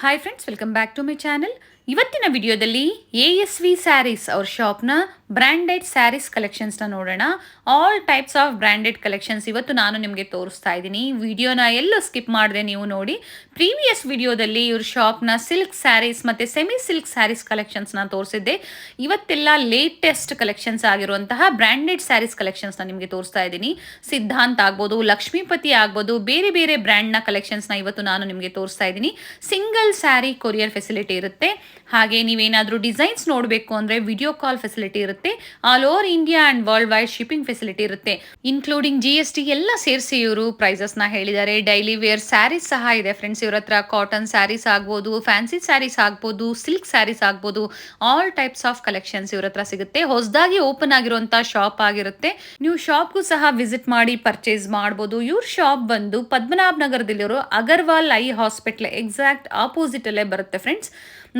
Hi friends, welcome back to my channel. ಇವತ್ತಿನ ವಿಡಿಯೋದಲ್ಲಿ ASV saris ಅವ್ರ ಶಾಪ್ನ ಬ್ರ್ಯಾಂಡೆಡ್ ಸ್ಯಾರೀಸ್ ಕಲೆಕ್ಷನ್ಸ್ನ ನೋಡೋಣ. All types of branded collections ಇವತ್ತು ನಾನು ನಿಮಗೆ ತೋರಿಸ್ತಾ ಇದ್ದೀನಿ. ವಿಡಿಯೋನ ಎಲ್ಲೂ ಸ್ಕಿಪ್ ಮಾಡಿದೆ ನೀವು ನೋಡಿ. ಪ್ರೀವಿಯಸ್ ವಿಡಿಯೋದಲ್ಲಿ ಇವ್ರ ಶಾಪ್ನ ಸಿಲ್ಕ್ ಸ್ಯಾರೀಸ್ ಮತ್ತು ಸೆಮಿ ಸಿಲ್ಕ್ ಸ್ಯಾರೀಸ್ ಕಲೆಕ್ಷನ್ಸ್ನ ತೋರಿಸಿದ್ದೆ. ಇವತ್ತೆಲ್ಲ ಲೇಟೆಸ್ಟ್ ಕಲೆಕ್ಷನ್ಸ್ ಆಗಿರುವಂತಹ ಬ್ರ್ಯಾಂಡೆಡ್ ಸ್ಯಾರೀಸ್ ಕಲೆಕ್ಷನ್ಸ್ನ ನಿಮಗೆ ತೋರಿಸ್ತಾ ಇದ್ದೀನಿ. ಸಿದ್ಧಾಂತ್ ಆಗ್ಬೋದು, ಲಕ್ಷ್ಮೀಪತಿ ಆಗ್ಬೋದು, ಬೇರೆ ಬೇರೆ ಬ್ರ್ಯಾಂಡ್ನ ಕಲೆಕ್ಷನ್ಸ್ನ ಇವತ್ತು ನಾನು ನಿಮಗೆ ತೋರಿಸ್ತಾ ಇದ್ದೀನಿ. ಸಿಂಗಲ್ ಸ್ಯಾರಿ ಕೊರಿಯರ್ ಫೆಸಿಲಿಟಿ ಇರುತ್ತೆ. ಹಾಗೆ ನೀವೇನಾದರೂ ಡಿಸೈನ್ಸ್ ನೋಡಬೇಕು ಅಂದರೆ ವಿಡಿಯೋ ಕಾಲ್ ಫೆಸಿಲಿಟಿ ಇರುತ್ತೆ. All over India and world wide shipping facility ಇರುತ್ತೆ. ಇನ್ಕ್ಲೂಡಿಂಗ್ GST ಎಲ್ಲ ಸೇರಿಸಿ ಇವರು ಪ್ರೈಸಸ್ನ ಹೇಳಿದ್ದಾರೆ. ಡೈಲಿ ವೇರ್ ಸ್ಯಾರೀಸ್ ಸಹ ಇದೆ ಫ್ರೆಂಡ್ಸ್ ಇವ್ರ ಹತ್ರ. ಕಾಟನ್ ಸ್ಯಾರೀಸ್ ಆಗ್ಬೋದು, ಫ್ಯಾನ್ಸಿ ಸ್ಯಾರೀಸ್ ಆಗ್ಬೋದು, ಸಿಲ್ಕ್ ಸ್ಯಾರೀಸ್ ಆಗ್ಬೋದು, ಆಲ್ ಟೈಪ್ಸ್ ಆಫ್ ಕಲೆಕ್ಷನ್ಸ್ ಇವ್ರ ಹತ್ರ ಸಿಗುತ್ತೆ. ಹೊಸದಾಗಿ ಓಪನ್ ಆಗಿರುವಂಥ ಶಾಪ್ ಆಗಿರುತ್ತೆ. ನೀವು ಶಾಪ್ಗೂ ಸಹ ವಿಸಿಟ್ ಮಾಡಿ ಪರ್ಚೇಸ್ ಮಾಡ್ಬೋದು. ಇವ್ರ ಶಾಪ್ ಬಂದು ಪದ್ಮನಾಭ ನಗರದಲ್ಲಿರೋ Agarwal eye hospital exact opposite ಅಲ್ಲೇ ಬರುತ್ತೆ ಫ್ರೆಂಡ್ಸ್.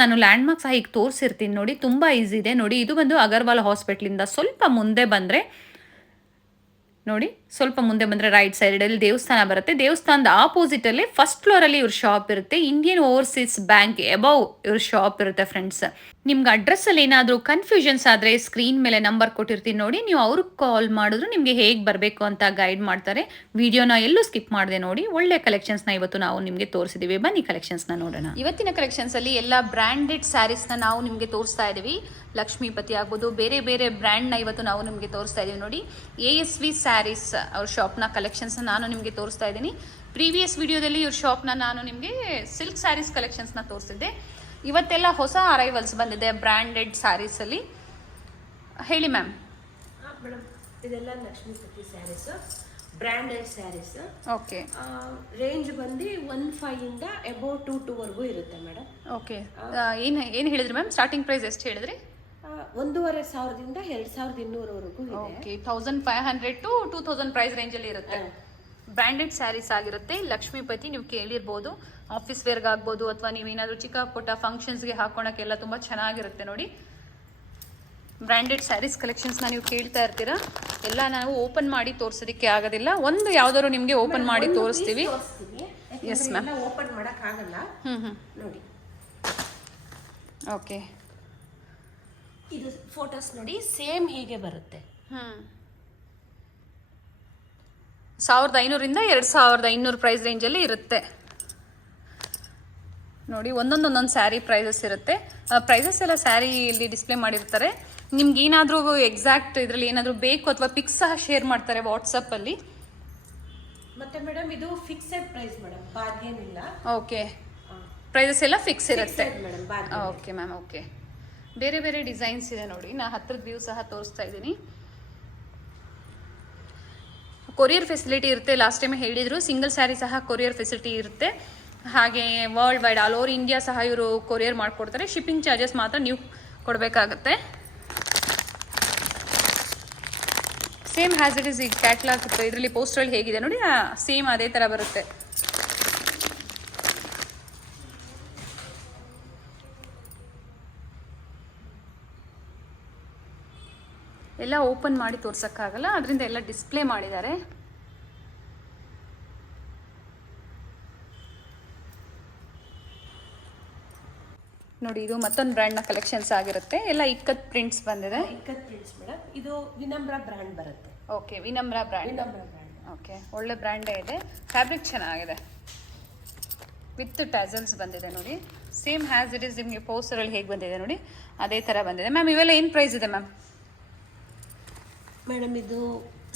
ನಾನು ಲ್ಯಾಂಡ್ ಮಾರ್ಕ್ ಸಹ ಈಗ ತೋರಿಸಿರ್ತೀನಿ ನೋಡಿ, ತುಂಬ ಈಸಿ ಇದೆ ನೋಡಿ. ಇದು ಬಂದು ಅಗರ್ವಾಲ್ ಹಾಸ್ಪಿಟ್ಲಿಂದ ಸ್ವಲ್ಪ ಮುಂದೆ ಬಂದರೆ ನೋಡಿ, ಸ್ವಲ್ಪ ಮುಂದೆ ಬಂದರೆ ರೈಟ್ ಸೈಡಲ್ಲಿ ದೇವಸ್ಥಾನ ಬರುತ್ತೆ. ದೇವಸ್ಥಾನದ ಆಪೋಸಿಟಲ್ಲಿ ಫಸ್ಟ್ ಫ್ಲೋರಲ್ಲಿ ಇವ್ರ ಶಾಪ್ ಇರುತ್ತೆ. ಇಂಡಿಯನ್ ಓವರ್ಸೀಸ್ ಬ್ಯಾಂಕ್ ಎಬವ್ ಇವ್ರ ಶಾಪ್ ಇರುತ್ತೆ ಫ್ರೆಂಡ್ಸ್. ನಿಮ್ಗೆ ಅಡ್ರೆಸ್ಸಲ್ಲಿ ಏನಾದರೂ ಕನ್ಫ್ಯೂಷನ್ಸ್ ಆದರೆ ಸ್ಕ್ರೀನ್ ಮೇಲೆ ನಂಬರ್ ಕೊಟ್ಟಿರ್ತೀನಿ ನೋಡಿ, ನೀವು ಅವ್ರಿಗೆ ಕಾಲ್ ಮಾಡಿದ್ರು ನಿಮಗೆ ಹೇಗೆ ಬರಬೇಕು ಅಂತ ಗೈಡ್ ಮಾಡ್ತಾರೆ. ವಿಡಿಯೋನ ಎಲ್ಲೂ ಸ್ಕಿಪ್ ಮಾಡಿದೆ ನೋಡಿ. ಒಳ್ಳೆ ಕಲೆಕ್ಷನ್ಸ್ನ ಇವತ್ತು ನಾವು ನಿಮಗೆ ತೋರಿಸಿದ್ದೀವಿ. ಬನ್ನಿ ಕಲೆಕ್ಷನ್ಸ್ನ ನೋಡೋಣ. ಇವತ್ತಿನ ಕಲೆಕ್ಷನ್ಸಲ್ಲಿ ಎಲ್ಲ ಬ್ರ್ಯಾಂಡೆಡ್ ಸ್ಯಾರೀಸ್ನ ನಾವು ನಿಮಗೆ ತೋರಿಸ್ತಾ ಇದ್ದೀವಿ. ಲಕ್ಷ್ಮೀಪತಿ ಆಗ್ಬೋದು, ಬೇರೆ ಬೇರೆ ಬ್ರ್ಯಾಂಡ್ನ ಇವತ್ತು ನಾವು ನಿಮಗೆ ತೋರಿಸ್ತಾ ಇದ್ದೀವಿ ನೋಡಿ. ASV ಸ್ಯಾರೀಸ್ ಅವ್ರ ಶಾಪ್ನ ಕಲೆಕ್ಷನ್ಸ್ನ ನಾನು ನಿಮಗೆ ತೋರಿಸ್ತಾ ಇದ್ದೀನಿ. ಪ್ರೀವಿಯಸ್ ವಿಡಿಯೋದಲ್ಲಿ ಇವ್ರ ಶಾಪ್ನ ನಾನು ನಿಮಗೆ ಸಿಲ್ಕ್ ಸ್ಯಾರೀಸ್ ಕಲೆಕ್ಷನ್ಸ್ನ ತೋರಿಸಿದ್ದೆ. ಇವತ್ತೆಲ್ಲ ಹೊಸ ಅರೈವಲ್ಸ್ ಬಂದಿದೆ ಬ್ರ್ಯಾಂಡೆಡ್ ಸ್ಯಾರೀಸಲ್ಲಿ. ಹೇಳಿ ಮ್ಯಾಮ್. ಮೇಡಮ್, ಇದೆಲ್ಲ Lakshmipati saris, branded saris. Okay. Range ಬಂದು 1.5 ಇಂದ ಅಬೌವ್ 2.2 ಇರುತ್ತೆ ಮೇಡಮ್. ಓಕೆ. ಏನು ಹೇಳಿದ್ರಿ ಮ್ಯಾಮ್? ಸ್ಟಾರ್ಟಿಂಗ್ ಪ್ರೈಸ್ ಎಷ್ಟು ಹೇಳಿದ್ರಿ? 1,500 ಇಂದ 2,200ವರೆಗೂ ಇದೆ. ಓಕೆ. 1,500 to 2,000 ಪ್ರೈಸ್ ರೇಂಜಲ್ಲಿ ಇರುತ್ತೆ. ಬ್ರ್ಯಾಂಡೆಡ್ ಸ್ಯಾರೀಸ್ ಆಗಿರುತ್ತೆ. ಲಕ್ಷ್ಮೀಪತಿ ನೀವು ಕೇಳಿರ್ಬೋದು. ಆಫೀಸ್ ವೇರ್ಗೆ ಆಗ್ಬೋದು ಅಥವಾ ನೀವೇನಾದರೂ ಚಿಕ್ಕ ಪುಟ್ಟ ಫಂಕ್ಷನ್ಸ್ಗೆ ಹಾಕೋಣಕ್ಕೆಲ್ಲ ತುಂಬ ಚೆನ್ನಾಗಿರುತ್ತೆ ನೋಡಿ. ಬ್ರ್ಯಾಂಡೆಡ್ ಸ್ಯಾರೀಸ್ ಕಲೆಕ್ಷನ್ಸ್ನ ನೀವು ಕೇಳ್ತಾ ಇರ್ತೀರಾ. ಎಲ್ಲ ನಾವು ಓಪನ್ ಮಾಡಿ ತೋರಿಸೋದಕ್ಕೆ ಆಗೋದಿಲ್ಲ. ಒಂದು ಯಾವ್ದಾದ್ರು ನಿಮಗೆ ಓಪನ್ ಮಾಡಿ ತೋರಿಸ್ತೀವಿ. Yes ma'am. ಓಪನ್ ಮಾಡೋಕ್ಕಾಗಲ್ಲ. ನೋಡಿ. ಓಕೆ. ಇದು ಫೋಟೋಸ್ ನೋಡಿ, ಸೇಮ್ ಹೀಗೆ ಬರುತ್ತೆ. 1,500 ಇಂದ 2,500 ಪ್ರೈಸ್ ರೇಂಜಲ್ಲಿ ಇರುತ್ತೆ ನೋಡಿ. ಒಂದೊಂದು ಸ್ಯಾರಿ ಪ್ರೈಸಸ್ ಇರುತ್ತೆ. ಪ್ರೈಸಸ್ ಎಲ್ಲ ಸ್ಯಾರಿ ಇಲ್ಲಿ ಡಿಸ್ಪ್ಲೇ ಮಾಡಿರ್ತಾರೆ. ನಿಮ್ಗೆ ಏನಾದರೂ ಎಕ್ಸಾಕ್ಟ್ ಇದರಲ್ಲಿ ಏನಾದರೂ ಬೇಕು ಅಥವಾ ಪಿಕ್ಸ್ ಸಹ ಶೇರ್ ಮಾಡ್ತಾರೆ ವಾಟ್ಸಪ್ಪಲ್ಲಿ. ಮತ್ತೆ ಮೇಡಮ್, ಇದು ಫಿಕ್ಸೆಡ್ ಪ್ರೈಸ್ ಮೇಡಮ್, ಬಾರ್ಗೇನ್ ಇಲ್ಲ. ಓಕೆ. ಪ್ರೈಸಸ್ ಎಲ್ಲ ಫಿಕ್ಸ್ ಇರುತ್ತೆ. Okay ma'am. ಓಕೆ. ಬೇರೆ ಬೇರೆ ಡಿಸೈನ್ಸ್ ಇದೆ ನೋಡಿ. ನಾ ಹತ್ರದ ವ್ಯೂ ಸಹ ತೋರಿಸ್ತಾ ಇದ್ದೀನಿ. ಕೊರಿಯರ್ ಫೆಸಿಲಿಟಿ ಇರುತ್ತೆ. ಲಾಸ್ಟ್ ಟೈಮ್ ಹೇಳಿದ್ರು, ಸಿಂಗಲ್ ಸ್ಯಾರಿ ಸಹ ಕೊರಿಯರ್ ಫೆಸಿಲಿಟಿ ಇರುತ್ತೆ. ಹಾಗೆ world wide all over India ಸಹ ಇವರು ಕೊರಿಯರ್ ಮಾಡಿಕೊಡ್ತಾರೆ. ಶಿಪ್ಪಿಂಗ್ ಚಾರ್ಜಸ್ ಮಾತ್ರ ನೀವು ಕೊಡಬೇಕಾಗತ್ತೆ. ಸೇಮ್ ಹ್ಯಾಸ್ ಇಟ್ ಇಸ್ ಈ ಕ್ಯಾಟ್ಲಾಗ್ ಇದರಲ್ಲಿ ಪೋಸ್ಟರಲ್ಲಿ ಹೇಗಿದೆ ನೋಡಿ, ಸೇಮ್ ಅದೇ ಥರ ಬರುತ್ತೆ. ಎಲ್ಲ ಓಪನ್ ಮಾಡಿ ತೋರ್ಸೋಕ್ಕಾಗಲ್ಲ, ಅದರಿಂದ ಎಲ್ಲ ಡಿಸ್ಪ್ಲೇ ಮಾಡಿದ್ದಾರೆ. ನೋಡಿ, ಇದು ಮತ್ತೊಂದು ಬ್ರ್ಯಾಂಡ್ನ ಕಲೆಕ್ಷನ್ಸ್ ಆಗಿರುತ್ತೆ. ಎಲ್ಲ ಇಕ್ಕತ್ ಪ್ರಿಂಟ್ಸ್ ಬಂದಿದೆ. Ikat prints madam. ಇದು ವಿನಮ್ರ ಬ್ರ್ಯಾಂಡ್ ಬರುತ್ತೆ. ಓಕೆ. ವಿನಮ್ರ ಬ್ರ್ಯಾಂಡ್. ಓಕೆ. ಒಳ್ಳೆ ಬ್ರ್ಯಾಂಡೇ ಇದೆ. ಫ್ಯಾಬ್ರಿಕ್ ಚೆನ್ನಾಗಿದೆ. ವಿತ್ ಟ್ಯಾಸಲ್ಸ್ ಬಂದಿದೆ ನೋಡಿ. ಸೇಮ್ ಹ್ಯಾಸ್ ಇಟ್ ಇಸ್ ನಿಮಗೆ ಪೋಸ್ಟರಲ್ಲಿ ಹೇಗೆ ಬಂದಿದೆ ನೋಡಿ, ಅದೇ ಥರ ಬಂದಿದೆ. ಮ್ಯಾಮ್, ಇವೆಲ್ಲ ಏನು ಪ್ರೈಸ್ ಇದೆ ಮ್ಯಾಮ್? ಮೇಡಮ್, ಇದು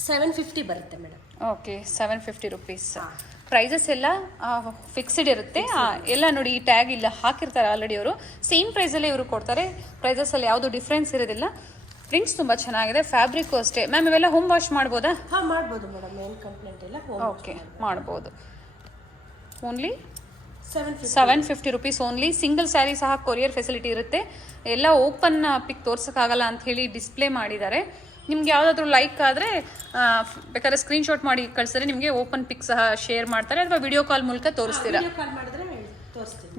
750 ಬರುತ್ತೆ ಮೇಡಮ್. ಓಕೆ. 750 ರುಪೀಸ್. ಪ್ರೈಸಸ್ ಎಲ್ಲ ಫಿಕ್ಸ್ಡ್ ಇರುತ್ತೆ. ಎಲ್ಲ ನೋಡಿ, ಈ ಟ್ಯಾಗ್ ಇಲ್ಲ ಹಾಕಿರ್ತಾರೆ ಆಲ್ರೆಡಿ ಅವರು. ಸೇಮ್ ಪ್ರೈಸಲ್ಲೇ ಇವರು ಕೊಡ್ತಾರೆ. ಪ್ರೈಸಸಲ್ಲಿ ಯಾವುದು ಡಿಫ್ರೆನ್ಸ್ ಇರೋದಿಲ್ಲ. ಪ್ರಿಂಟ್ಸ್ ತುಂಬ ಚೆನ್ನಾಗಿದೆ. ಫ್ಯಾಬ್ರಿಕ್ಕು ಅಷ್ಟೇ. ಮ್ಯಾಮ್, ಇವೆಲ್ಲ ಹೋಮ್ ವಾಶ್ ಮಾಡ್ಬೋದಾ? ಹಾಂ, ಮಾಡ್ಬೋದು ಮೇಡಮ್, ಏನು ಕಂಪ್ಲೇಂಟ್ ಇಲ್ಲ. ಓಕೆ, ಮಾಡ್ಬೋದು. Only 750 750 rupees only. Single sari ಸಹ ಕೊರಿಯರ್ ಫೆಸಿಲಿಟಿ ಇರುತ್ತೆ. ಎಲ್ಲ ಓಪನ್ ಪಿಕ್ ತೋರ್ಸೋಕ್ಕಾಗಲ್ಲ ಅಂತ ಹೇಳಿ ಡಿಸ್ಪ್ಲೇ ಮಾಡಿದ್ದಾರೆ. ನಿಮ್ಗೆ ಯಾವುದಾದ್ರೂ ಲೈಕ್ ಆದರೆ ಬೇಕಾದ್ರೆ ಸ್ಕ್ರೀನ್ಶಾಟ್ ಮಾಡಿ ಕಳಿಸಿದ್ರೆ ನಿಮಗೆ ಓಪನ್ ಪಿಕ್ ಸಹ ಶೇರ್ ಮಾಡ್ತಾರೆ, ಅಥವಾ ವಿಡಿಯೋ ಕಾಲ್ ಮೂಲಕ ತೋರಿಸ್ತೀರಾ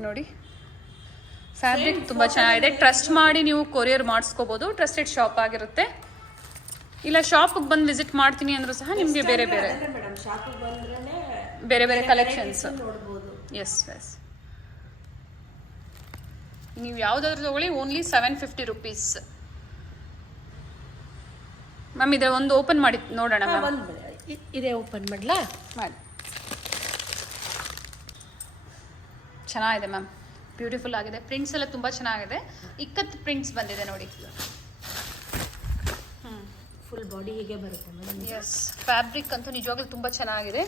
ನೋಡಿ. ಫ್ಯಾಬ್ರಿಕ್ ತುಂಬ ಚೆನ್ನಾಗಿದೆ. ಟ್ರಸ್ಟ್ ಮಾಡಿ ನೀವು ಕೊರಿಯರ್ ಮಾಡಿಸ್ಕೋಬೋದು. ಟ್ರಸ್ಟೆಡ್ ಶಾಪ್ ಆಗಿರುತ್ತೆ. ಇಲ್ಲ ಶಾಪಿಗೆ ಬಂದು ವಿಸಿಟ್ ಮಾಡ್ತೀನಿ ಅಂದರೂ ಸಹ ನಿಮಗೆ ಬೇರೆ ಬೇರೆ ಬೇರೆ ಬೇರೆ ಕಲೆಕ್ಷನ್ಸ್. S S. ನೀವು ಯಾವುದಾದ್ರೂ ತಗೊಳ್ಳಿ ಓನ್ಲಿ 750 ರುಪೀಸ್. ಮ್ಯಾಮ್ ಇದರ ಒಂದು ಓಪನ್ ಮಾಡಿ ನೋಡೋಣ ಮ್ಯಾಮ್. ಒಂದು ಇದೇ ಓಪನ್ ಮಾಡಲಾ? ಮಾಡಿ. ಚೆನ್ನಾಗಿದೆ ಮ್ಯಾಮ್, ಬ್ಯೂಟಿಫುಲ್ ಆಗಿದೆ. ಪ್ರಿಂಟ್ಸ್ ಎಲ್ಲ ತುಂಬ ಚೆನ್ನಾಗಿದೆ. ಇಕ್ಕತ್ ಪ್ರಿಂಟ್ಸ್ ಬಂದಿದೆ ನೋಡಿ. ಫುಲ್ ಬಾಡಿ ಹೀಗೆ ಬರುತ್ತೆ ಮೇಡಮ್. ಎಸ್, ಫ್ಯಾಬ್ರಿಕ್ ಅಂತೂ ನಿಜವಾಗ್ಲೂ ತುಂಬ ಚೆನ್ನಾಗಿದೆ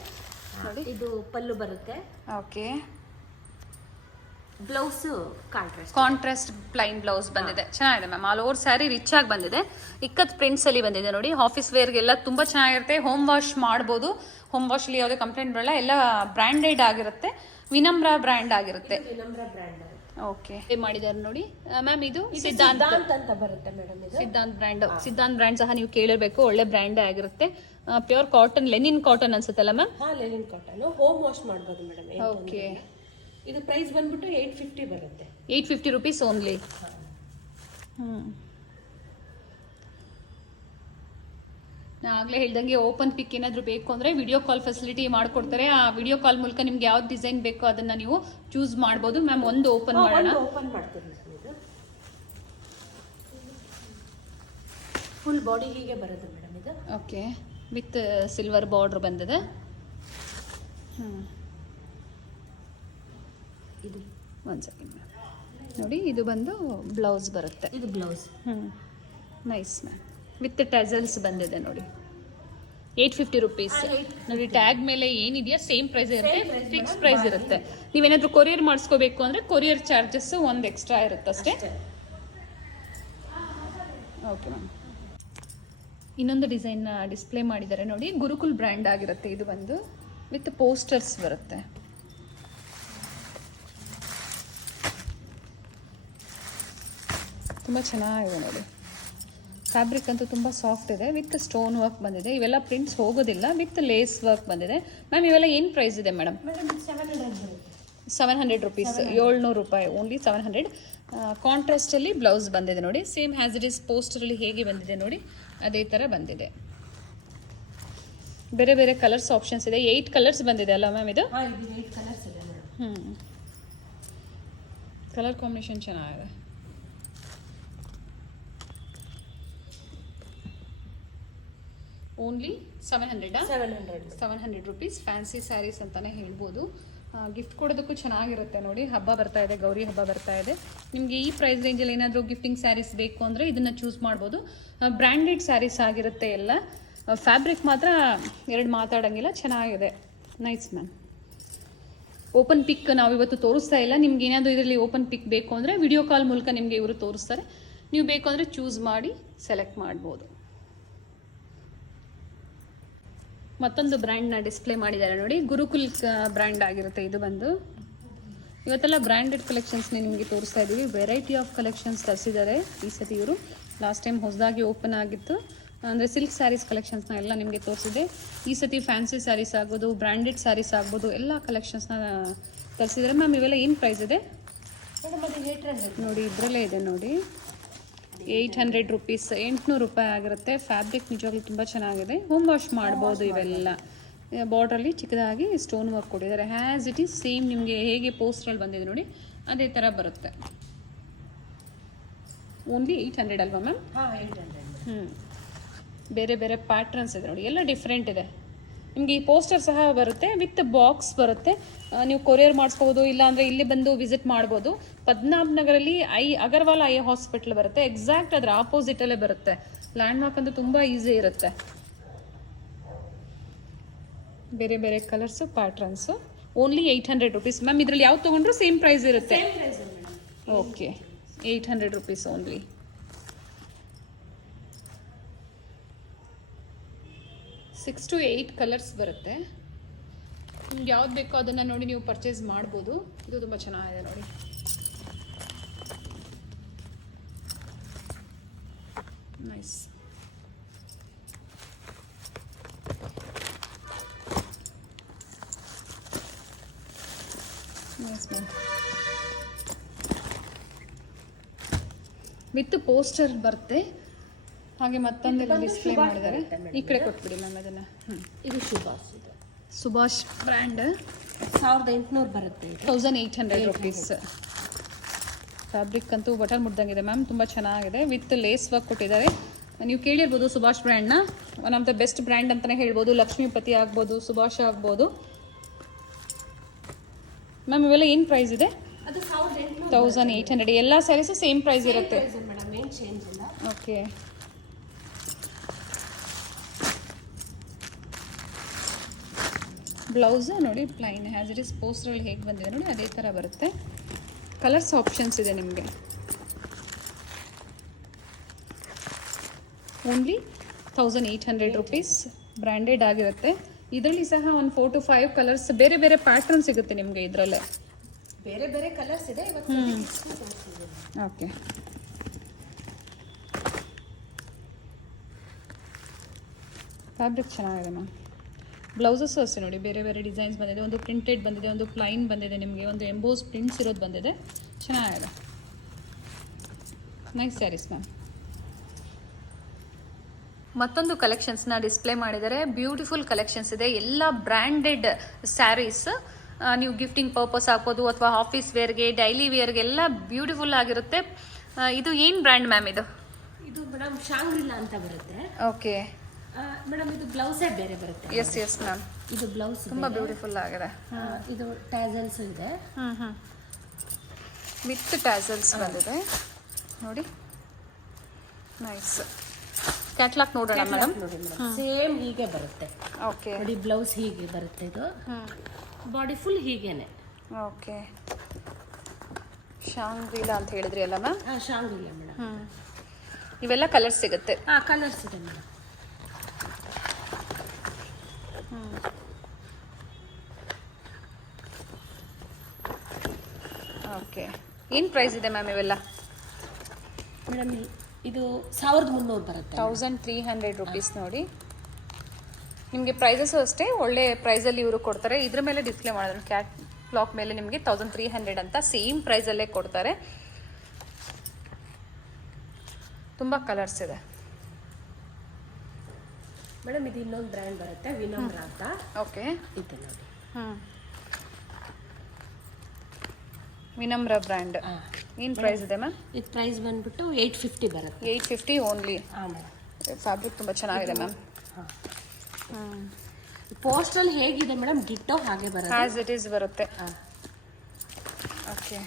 ನೋಡಿ. ಇದು ಪಲ್ಲು ಬರುತ್ತೆ. Okay, blouse contrast plain blouse ಬಂದಿದೆ. ಚೆನ್ನಾಗಿದೆ ma'am. All over sari rich ಆಗಿ ಬಂದಿದೆ. ಇಕ್ಕತ್ ಪ್ರಿಂಟ್ಸ್ ಅಲ್ಲಿ ಬಂದಿದೆ ನೋಡಿ. ಆಫೀಸ್ ವೇರ್ಗೆಲ್ಲ ತುಂಬ ಚೆನ್ನಾಗಿರುತ್ತೆ. ಹೋಮ್ ವಾಶ್ ಮಾಡ್ಬೋದು. ಹೋಮ್ ವಾಶಲ್ಲಿ ಯಾವುದೇ ಕಂಪ್ಲೇಂಟ್ ಬರಲ್ಲ. ಎಲ್ಲ ಬ್ರ್ಯಾಂಡೆಡ್ ಆಗಿರುತ್ತೆ. ವಿನಮ್ರ ಬ್ರ್ಯಾಂಡ್ ಆಗಿರುತ್ತೆ. ಓಕೆ, ಮಾಡಿದ್ದಾರೆ ನೋಡಿ ಮ್ಯಾಮ್. ಇದು ಸಿದ್ಧಾಂತ್ ಅಂತ ಬರುತ್ತೆ ಮೇಡಮ್. ಇದು ಸಿದ್ಧಾಂತ್ ಬ್ರ್ಯಾಂಡ್. ಸಿದ್ಧಾಂತ್ ಬ್ರ್ಯಾಂಡ್ ಸಹ ನೀವು ಕೇಳಿರ್ಬೇಕು, ಒಳ್ಳೆ ಬ್ರ್ಯಾಂಡ್ ಆಗಿರುತ್ತೆ. ಪ್ಯೂರ್ ಕಾಟನ್, ಲೆನಿನ್ ಕಾಟನ್ ಅನ್ಸುತ್ತಲ್ಲ ಮ್ಯಾಮ್? ಹಾ, ಲೆನಿನ್ ಕಾಟನ್. ಹೋಮ್ ವಾಶ್ ಮಾಡ್ಬೋದು ಮೇಡಮ್. ಓಕೆ, ಇದು ಪ್ರೈಸ್ ಬಂದ್ಬಿಟ್ಟು 850 ಬರುತ್ತೆ. 850 ರುಪೀಸ್ ಓನ್ಲಿ. ನಾ ಆಗಲೇ ಹೇಳ್ದಂಗೆ ಓಪನ್ ಪಿಕ್ ಏನಾದರೂ ಬೇಕು ಅಂದರೆ ವಿಡಿಯೋ ಕಾಲ್ ಫೆಸಿಲಿಟಿ ಮಾಡಿಕೊಡ್ತಾರೆ. ಆ ವಿಡಿಯೋ ಕಾಲ್ ಮೂಲಕ ನಿಮ್ಗೆ ಯಾವ್ದು ಡಿಸೈನ್ ಬೇಕೋ ಅದನ್ನು ನೀವು ಚೂಸ್ ಮಾಡ್ಬೋದು. ಮ್ಯಾಮ್ ಒಂದು ಓಪನ್ ಮಾಡೋಣ. ಓಪನ್ ಮಾಡ್ತೀನಿ. ಇದು ಫುಲ್ ಬಾಡಿ ಹೀಗೆ ಬರುತ್ತೆ ಮೇಡಮ್. ಇದು ಓಕೆ, ವಿತ್ ಸಿಲ್ವರ್ ಬಾರ್ಡರ್ ಬಂದಿದೆ. ಇದು ಒಂದು ಸೆಕೆಂಡ್ ನೋಡಿ. ಇದು ಬಂದು ಬ್ಲೌಸ್ ಬರುತ್ತೆ. ಇದು blouse. Nice ma'am. With tassels ಬಂದಿದೆ ನೋಡಿ. 850 ರುಪೀಸ್ ನೋಡಿ. ಟ್ಯಾಗ್ ಮೇಲೆ ಏನಿದೆಯಾ ಸೇಮ್ ಪ್ರೈಸ್ ಇರುತ್ತೆ, ಫಿಕ್ಸ್ ಪ್ರೈಸ್ ಇರುತ್ತೆ. ನೀವೇನಾದರೂ ಕೊರಿಯರ್ ಮಾಡಿಸ್ಕೋಬೇಕು ಅಂದರೆ ಕೊರಿಯರ್ ಚಾರ್ಜಸ್ ಒಂದು ಎಕ್ಸ್ಟ್ರಾ ಇರುತ್ತೆ ಅಷ್ಟೇ. Okay ma'am. ಇನ್ನೊಂದು ಡಿಸೈನ್ ಡಿಸ್ಪ್ಲೇ ಮಾಡಿದ್ದಾರೆ ನೋಡಿ. ಗುರುಕುಲ್ ಬ್ರ್ಯಾಂಡ್ ಆಗಿರುತ್ತೆ. ಇದು ಬಂದು ವಿತ್ ಪೋಸ್ಟರ್ಸ್ ಬರುತ್ತೆ. ತುಂಬ ಚೆನ್ನಾಗಿದೆ ನೋಡಿ. ಫ್ಯಾಬ್ರಿಕ್ ಅಂತೂ ತುಂಬ ಸಾಫ್ಟ್ ಇದೆ. ವಿತ್ ಸ್ಟೋನ್ ವರ್ಕ್ ಬಂದಿದೆ. ಇವೆಲ್ಲ ಪ್ರಿಂಟ್ಸ್ ಹೋಗೋದಿಲ್ಲ. ವಿತ್ ಲೇಸ್ ವರ್ಕ್ ಬಂದಿದೆ. ಮ್ಯಾಮ್ ಇವೆಲ್ಲ ಏನು ಪ್ರೈಸ್ ಇದೆ ಮೇಡಮ್? 700 ರುಪೀಸ್. 700 ರೂಪಾಯಿ ಓನ್ಲಿ. 700. ಕಾಂಟ್ರಾಸ್ಟಲ್ಲಿ ಬ್ಲೌಸ್ ಬಂದಿದೆ ನೋಡಿ. ಸೇಮ್ ಹ್ಯಾಸ್ ಇಟ್ ಇಸ್ ಪೋಸ್ಟರಲ್ಲಿ ಹೇಗೆ ಬಂದಿದೆ ನೋಡಿ, ಅದೇ ಥರ ಬಂದಿದೆ. ಬೇರೆ ಬೇರೆ ಕಲರ್ಸ್ ಆಪ್ಷನ್ಸ್ ಇದೆ. 8 ಕಲರ್ಸ್ ಬಂದಿದೆ ಅಲ್ಲ ಮ್ಯಾಮ್ ಇದು? ಕಲರ್ ಕಾಂಬಿನೇಷನ್ ಚೆನ್ನಾಗಿದೆ. Only 700 rupees. ಫ್ಯಾನ್ಸಿ ಸ್ಯಾರೀಸ್ ಅಂತಾನೆ ಹೇಳ್ಬೋದು. ಗಿಫ್ಟ್ ಕೊಡೋದಕ್ಕೂ ಚೆನ್ನಾಗಿರುತ್ತೆ ನೋಡಿ. ಹಬ್ಬ ಬರ್ತಾ ಇದೆ, ಗೌರಿ ಹಬ್ಬ ಬರ್ತಾ ಇದೆ. ನಿಮಗೆ ಈ ಪ್ರೈಸ್ ರೇಂಜಲ್ಲಿ ಏನಾದರೂ ಗಿಫ್ಟಿಂಗ್ ಸ್ಯಾರೀಸ್ ಬೇಕು ಅಂದರೆ ಇದನ್ನು ಚೂಸ್ ಮಾಡ್ಬೋದು. ಬ್ರ್ಯಾಂಡೆಡ್ ಸ್ಯಾರೀಸ್ ಆಗಿರುತ್ತೆ ಎಲ್ಲ. ಫ್ಯಾಬ್ರಿಕ್ ಮಾತ್ರ ಎರಡು ಮಾತಾಡೋಂಗಿಲ್ಲ, ಚೆನ್ನಾಗಿದೆ. Nice ma'am. ಓಪನ್ ಪಿಕ್ ನಾವಿವತ್ತು ತೋರಿಸ್ತಾ ಇಲ್ಲ. ನಿಮ್ಗೆ ಏನಾದರೂ ಇದರಲ್ಲಿ ಓಪನ್ ಪಿಕ್ ಬೇಕು ಅಂದರೆ ವಿಡಿಯೋ ಕಾಲ್ ಮೂಲಕ ನಿಮಗೆ ಇವರು ತೋರಿಸ್ತಾರೆ. ನೀವು ಬೇಕು ಅಂದರೆ ಚೂಸ್ ಮಾಡಿ ಸೆಲೆಕ್ಟ್ ಮಾಡ್ಬೋದು. ಮತ್ತೊಂದು ಬ್ರ್ಯಾಂಡ್ನ ಡಿಸ್ಪ್ಲೇ ಮಾಡಿದ್ದಾರೆ ನೋಡಿ. ಗುರುಕುಲ್ ಬ್ರ್ಯಾಂಡ್ ಆಗಿರುತ್ತೆ ಇದು ಬಂದು. ಇವತ್ತೆಲ್ಲ ಬ್ರ್ಯಾಂಡೆಡ್ ಕಲೆಕ್ಷನ್ಸ್ನೇ ನಿಮಗೆ ತೋರಿಸ್ತಾ ಇದ್ದೀವಿ. ವೆರೈಟಿ ಆಫ್ ಕಲೆಕ್ಷನ್ಸ್ ತರಿಸಿದ್ದಾರೆ ಈ ಸತಿ ಇವರು. ಲಾಸ್ಟ್ ಟೈಮ್ ಹೊಸದಾಗಿ ಓಪನ್ ಆಗಿತ್ತು ಅಂದರೆ ಸಿಲ್ಕ್ ಸ್ಯಾರೀಸ್ ಕಲೆಕ್ಷನ್ಸ್ನ ಎಲ್ಲ ನಿಮಗೆ ತೋರಿಸಿದೆ. ಈ ಸತಿ ಫ್ಯಾನ್ಸಿ ಸ್ಯಾರೀಸ್ ಆಗ್ಬೋದು, ಬ್ರ್ಯಾಂಡೆಡ್ ಸ್ಯಾರೀಸ್ ಆಗ್ಬೋದು, ಎಲ್ಲ ಕಲೆಕ್ಷನ್ಸ್ನ ತರಿಸಿದ್ದಾರೆ. ಮ್ಯಾಮ್ ಇವೆಲ್ಲ ಏನು ಪ್ರೈಸ್ ಇದೆ ನೋಡಿ? ಇದರಲ್ಲೇ ಇದೆ ನೋಡಿ. 800 ರುಪೀಸ್. 800 ರೂಪಾಯಿ ಆಗಿರುತ್ತೆ. ಫ್ಯಾಬ್ರಿಕ್ ನಿಜವಾಗ್ಲೂ ತುಂಬ ಚೆನ್ನಾಗಿದೆ. ಹೋಮ್ ವಾಶ್ ಮಾಡ್ಬೋದು. ಇವೆಲ್ಲ ಬಾರ್ಡ್ರಲ್ಲಿ ಚಿಕ್ಕದಾಗಿ ಸ್ಟೋನ್ ವರ್ಕ್ ಕೊಟ್ಟಿದ್ದಾರೆ. ಹ್ಯಾಸ್ ಇಟ್ ಈಸ್ ಸೇಮ್ ನಿಮಗೆ ಹೇಗೆ ಪೋಸ್ಟ್ರಲ್ಲಿ ಬಂದಿದೆ ನೋಡಿ ಅದೇ ಥರ ಬರುತ್ತೆ. ಓನ್ಲಿ 800 ಅಲ್ವಾ ಮ್ಯಾಮ್? ಬೇರೆ ಬೇರೆ ಪ್ಯಾಟ್ರನ್ಸ್ ಇದೆ ನೋಡಿ. ಎಲ್ಲ ಡಿಫ್ರೆಂಟ್ ಇದೆ. ನಿಮಗೆ ಈ ಪೋಸ್ಟರ್ ಸಹ ಬರುತ್ತೆ. ವಿತ್ ಬಾಕ್ಸ್ ಬರುತ್ತೆ. ನೀವು ಕೊರಿಯರ್ ಮಾಡಿಸ್ಬೋದು. ಇಲ್ಲಾಂದರೆ ಇಲ್ಲಿ ಬಂದು ವಿಸಿಟ್ ಮಾಡ್ಬೋದು. ಪದ್ಮನಾಭನಗರಲ್ಲಿ ಅಗರ್ವಾಲ್ ಐ ಹಾಸ್ಪಿಟಲ್ ಬರುತ್ತೆ. ಎಕ್ಸಾಕ್ಟ್ ಅದರ ಆಪೋಸಿಟಲ್ಲೇ ಬರುತ್ತೆ. ಲ್ಯಾಂಡ್ ಮಾರ್ಕ್ ಅಂತೂ ತುಂಬ ಈಸಿ ಇರುತ್ತೆ. ಬೇರೆ ಬೇರೆ colours, patterns. Only 800 rupees. Ma'am ಇದರಲ್ಲಿ ಯಾವ್ದು ತೊಗೊಂಡ್ರು ಸೇಮ್ ಪ್ರೈಸ್ ಇರುತ್ತೆ? Okay, 800 rupees only. Six to 8 colours ಬರುತ್ತೆ. ನಿಮ್ಗೆ ಯಾವ್ದು ಬೇಕೋ ಅದನ್ನು ನೋಡಿ ನೀವು ಪರ್ಚೇಸ್ ಮಾಡ್ಬೋದು. ಇದು ತುಂಬ ಚೆನ್ನಾಗಿದೆ ನೋಡಿ. Nice. Nice ma'am. With poster ಬರುತ್ತೆ. ಹಾಗೆ ಮತ್ತೊಂದು ಡಿಸ್ಪ್ಲೇ ಮಾಡಿದ್ದಾರೆ. ಈ ಕಡೆ ಕೊಟ್ಬಿಡಿ ಮ್ಯಾಮ್ ಅದನ್ನು. ಇದು ಸುಭಾಷ್. ಸುಭಾಷ್ ಬ್ರ್ಯಾಂಡ್. 1800 ಬರುತ್ತೆ. 1800 ರುಪೀಸ್. ಫ್ಯಾಬ್ರಿಕ್ ಅಂತೂ ಬಟರ್ ಮುಡ್ದಂಗಿದೆ ಮ್ಯಾಮ್, ತುಂಬ ಚೆನ್ನಾಗಿದೆ. ವಿತ್ ಲೇಸ್ ವರ್ಕ್ ಕೊಟ್ಟಿದ್ದಾರೆ. ನೀವು ಕೇಳಿರ್ಬೋದು ಸುಭಾಷ್ ಬ್ರ್ಯಾಂಡ್ನ, one of the best brand ಅಂತಲೇ ಹೇಳ್ಬೋದು. ಲಕ್ಷ್ಮೀಪತಿ ಆಗ್ಬೋದು, ಸುಭಾಷ್ ಆಗ್ಬೋದು. ಮ್ಯಾಮ್ ಇವೆಲ್ಲ ಏನು ಪ್ರೈಸ್ ಇದೆ? ಅದು 1800. ಎಲ್ಲ ಸ್ಯಾರೀಸು ಸೇಮ್ ಪ್ರೈಸ್ ಇರುತ್ತೆ ಮೇಡಮ್, ಏನು ಚೇಂಜ್ ಇಲ್ಲ. ಓಕೆ. ಬ್ಲೌಸ್ ನೋಡಿ ಪ್ಲೈನ್ ಹ್ಯಾಸ್ ಇಟ್ ಇಸ್ ಪೋಸ್ಟರಲ್ಲಿ ಹೇಗೆ ಬಂದಿದೆ ನೋಡಿ ಅದೇ ಥರ ಬರುತ್ತೆ. ಕಲರ್ಸ್ ಆಪ್ಷನ್ಸ್ ಇದೆ ನಿಮಗೆ. Only 1800 rupees. ಬ್ರ್ಯಾಂಡೆಡ್ ಆಗಿರುತ್ತೆ. ಇದರಲ್ಲಿ ಸಹ ಒಂದು 4 to 5 ಕಲರ್ಸ್ ಬೇರೆ ಬೇರೆ ಪ್ಯಾಟರ್ನ್ ಸಿಗುತ್ತೆ ನಿಮಗೆ ಇದರಲ್ಲೇ. ಬೇರೆ ಬೇರೆ ಕಲರ್ಸ್ ಇದೆ ಇವತ್ತು. ಓಕೆ. ಫ್ಯಾಬ್ರಿಕ್ ಚೆನ್ನಾಗಿದೆ ಮ್ಯಾಮ್. ಬ್ಲೌಸಸ್ಸು ಅಷ್ಟೇ ನೋಡಿ ಬೇರೆ ಬೇರೆ ಡಿಸೈನ್ಸ್ ಬಂದಿದೆ. ಒಂದು ಪ್ರಿಂಟೆಡ್ ಬಂದಿದೆ, ಒಂದು ಪ್ಲೈನ್ ಬಂದಿದೆ, ನಿಮಗೆ ಒಂದು ಎಂಬೋಸ್ ಪ್ರಿಂಟ್ಸ್ ಇರೋದು ಬಂದಿದೆ. ಚೆನ್ನಾಗಿದೆ. Nice saris ma'am. ಮತ್ತೊಂದು ಕಲೆಕ್ಷನ್ಸ್ನ ಡಿಸ್ಪ್ಲೇ ಮಾಡಿದ್ದಾರೆ. ಬ್ಯೂಟಿಫುಲ್ ಕಲೆಕ್ಷನ್ಸ್ ಇದೆ. ಎಲ್ಲ ಬ್ರ್ಯಾಂಡೆಡ್ ಸ್ಯಾರೀಸ್. ನೀವು ಗಿಫ್ಟಿಂಗ್ ಪರ್ಪಸ್ ಹಾಕ್ಬೋದು ಅಥವಾ ಆಫೀಸ್ ವೇರ್ಗೆ, ಡೈಲಿ ವೇರ್ಗೆಲ್ಲ ಬ್ಯೂಟಿಫುಲ್ ಆಗಿರುತ್ತೆ. ಇದು ಏನು ಬ್ರ್ಯಾಂಡ್ ಮ್ಯಾಮ್ ಇದು? ಇದು ಮೇಡಮ್ ಶಾಂಗ್ರಿಲಾ ಅಂತ ಬರುತ್ತೆ. ಓಕೆ ಮೇಡಮ್, ಇದು ಬ್ಲೌಸೇ ಬೇರೆ ಬರುತ್ತೆ. Yes yes ma'am. ಇದು ಬ್ಲೌಸ್ ತುಂಬ ಬ್ಯೂಟಿಫುಲ್ ಆಗಿದೆ. ಇದು ಟ್ಯಾಸಲ್ಸ್ ಇದೆ. ವಿತ್ ಟ್ಯಾಸಲ್ಸ್ ಬಂದಿದೆ ನೋಡಿ. ನೈಸ್. ಕ್ಯಾಟ್ಲಾಗ್ ನೋಡೋಣ ಮೇಡಮ್. ನೋಡಿ ಮೇಡಮ್, ಸೇಮ್ ಹೀಗೆ ಬರುತ್ತೆ. ಓಕೆ ನೋಡಿ, ಬ್ಲೌಸ್ ಹೀಗೆ ಬರುತ್ತೆ. ಇದು ಬಾಡಿ ಫುಲ್ ಹೀಗೇನೆ. ಓಕೆ. ಶಾಂಗ್ರಿಲಾ ಅಂತ ಹೇಳಿದ್ರಿ ಅಲ್ಲ ಮ್ಯಾಮ್? Shangrila madam. ಇವೆಲ್ಲ ಕಲರ್ಸ್ ಸಿಗುತ್ತೆ. ಕಲರ್ಸ್ ಇದೆ ಮೇಡಮ್. ಓಕೆ. ಏನು ಪ್ರೈಸ್ ಇದೆ ಮ್ಯಾಮ್ ಇವೆಲ್ಲ? ಮೇಡಮ್, ಇದು 1300 ಬರುತ್ತೆ. 1300 ರುಪೀಸ್ ನೋಡಿ. ನಿಮಗೆ ಪ್ರೈಸಸ್ಸು ಅಷ್ಟೇ ಒಳ್ಳೆ ಪ್ರೈಸಲ್ಲಿ ಇವರು ಕೊಡ್ತಾರೆ. ಇದ್ರ ಮೇಲೆ ಡಿಸ್ಪ್ಲೇ ಮಾಡಿದ್ರು ಕ್ಲಾಕ್ ಮೇಲೆ ನಿಮಗೆ 1300 ಅಂತ ಸೇಮ್ ಪ್ರೈಸಲ್ಲೇ ಕೊಡ್ತಾರೆ. ತುಂಬ ಕಲರ್ಸ್ ಇದೆ ಮೇಡಮ್. ಇದು ಇನ್ನೊಂದು ಬ್ರ್ಯಾಂಡ್ ಬರುತ್ತೆ, ವಿನಮ್ರ ಅಂತ. ಓಕೆ. ಇದು ನೋಡಿ. ವಿನಮ್ರ ಬ್ರ್ಯಾಂಡ್. ಏನು ಪ್ರೈಸ್ ಇದೆ ಮ್ಯಾಮ್? ಇದು ಪ್ರೈಸ್ ಬಂದ್ಬಿಟ್ಟು 850 ಬರುತ್ತೆ. 850 ಓನ್ಲಿ. ಮೇಡಮ್. ಫ್ಯಾಬ್ರಿಕ್ ತುಂಬ ಚೆನ್ನಾಗಿದೆ ಮ್ಯಾಮ್. ಪೋಸ್ಟಲ್ ಹೇಗಿದೆ ಮೇಡಮ್, ಡಿಟ್ಟೋ ಹಾಗೆ ಬರುತ್ತೆ. ಆಸ್ ಇಟ್ ಈಸ್ ಬರುತ್ತೆ. ಓಕೆ.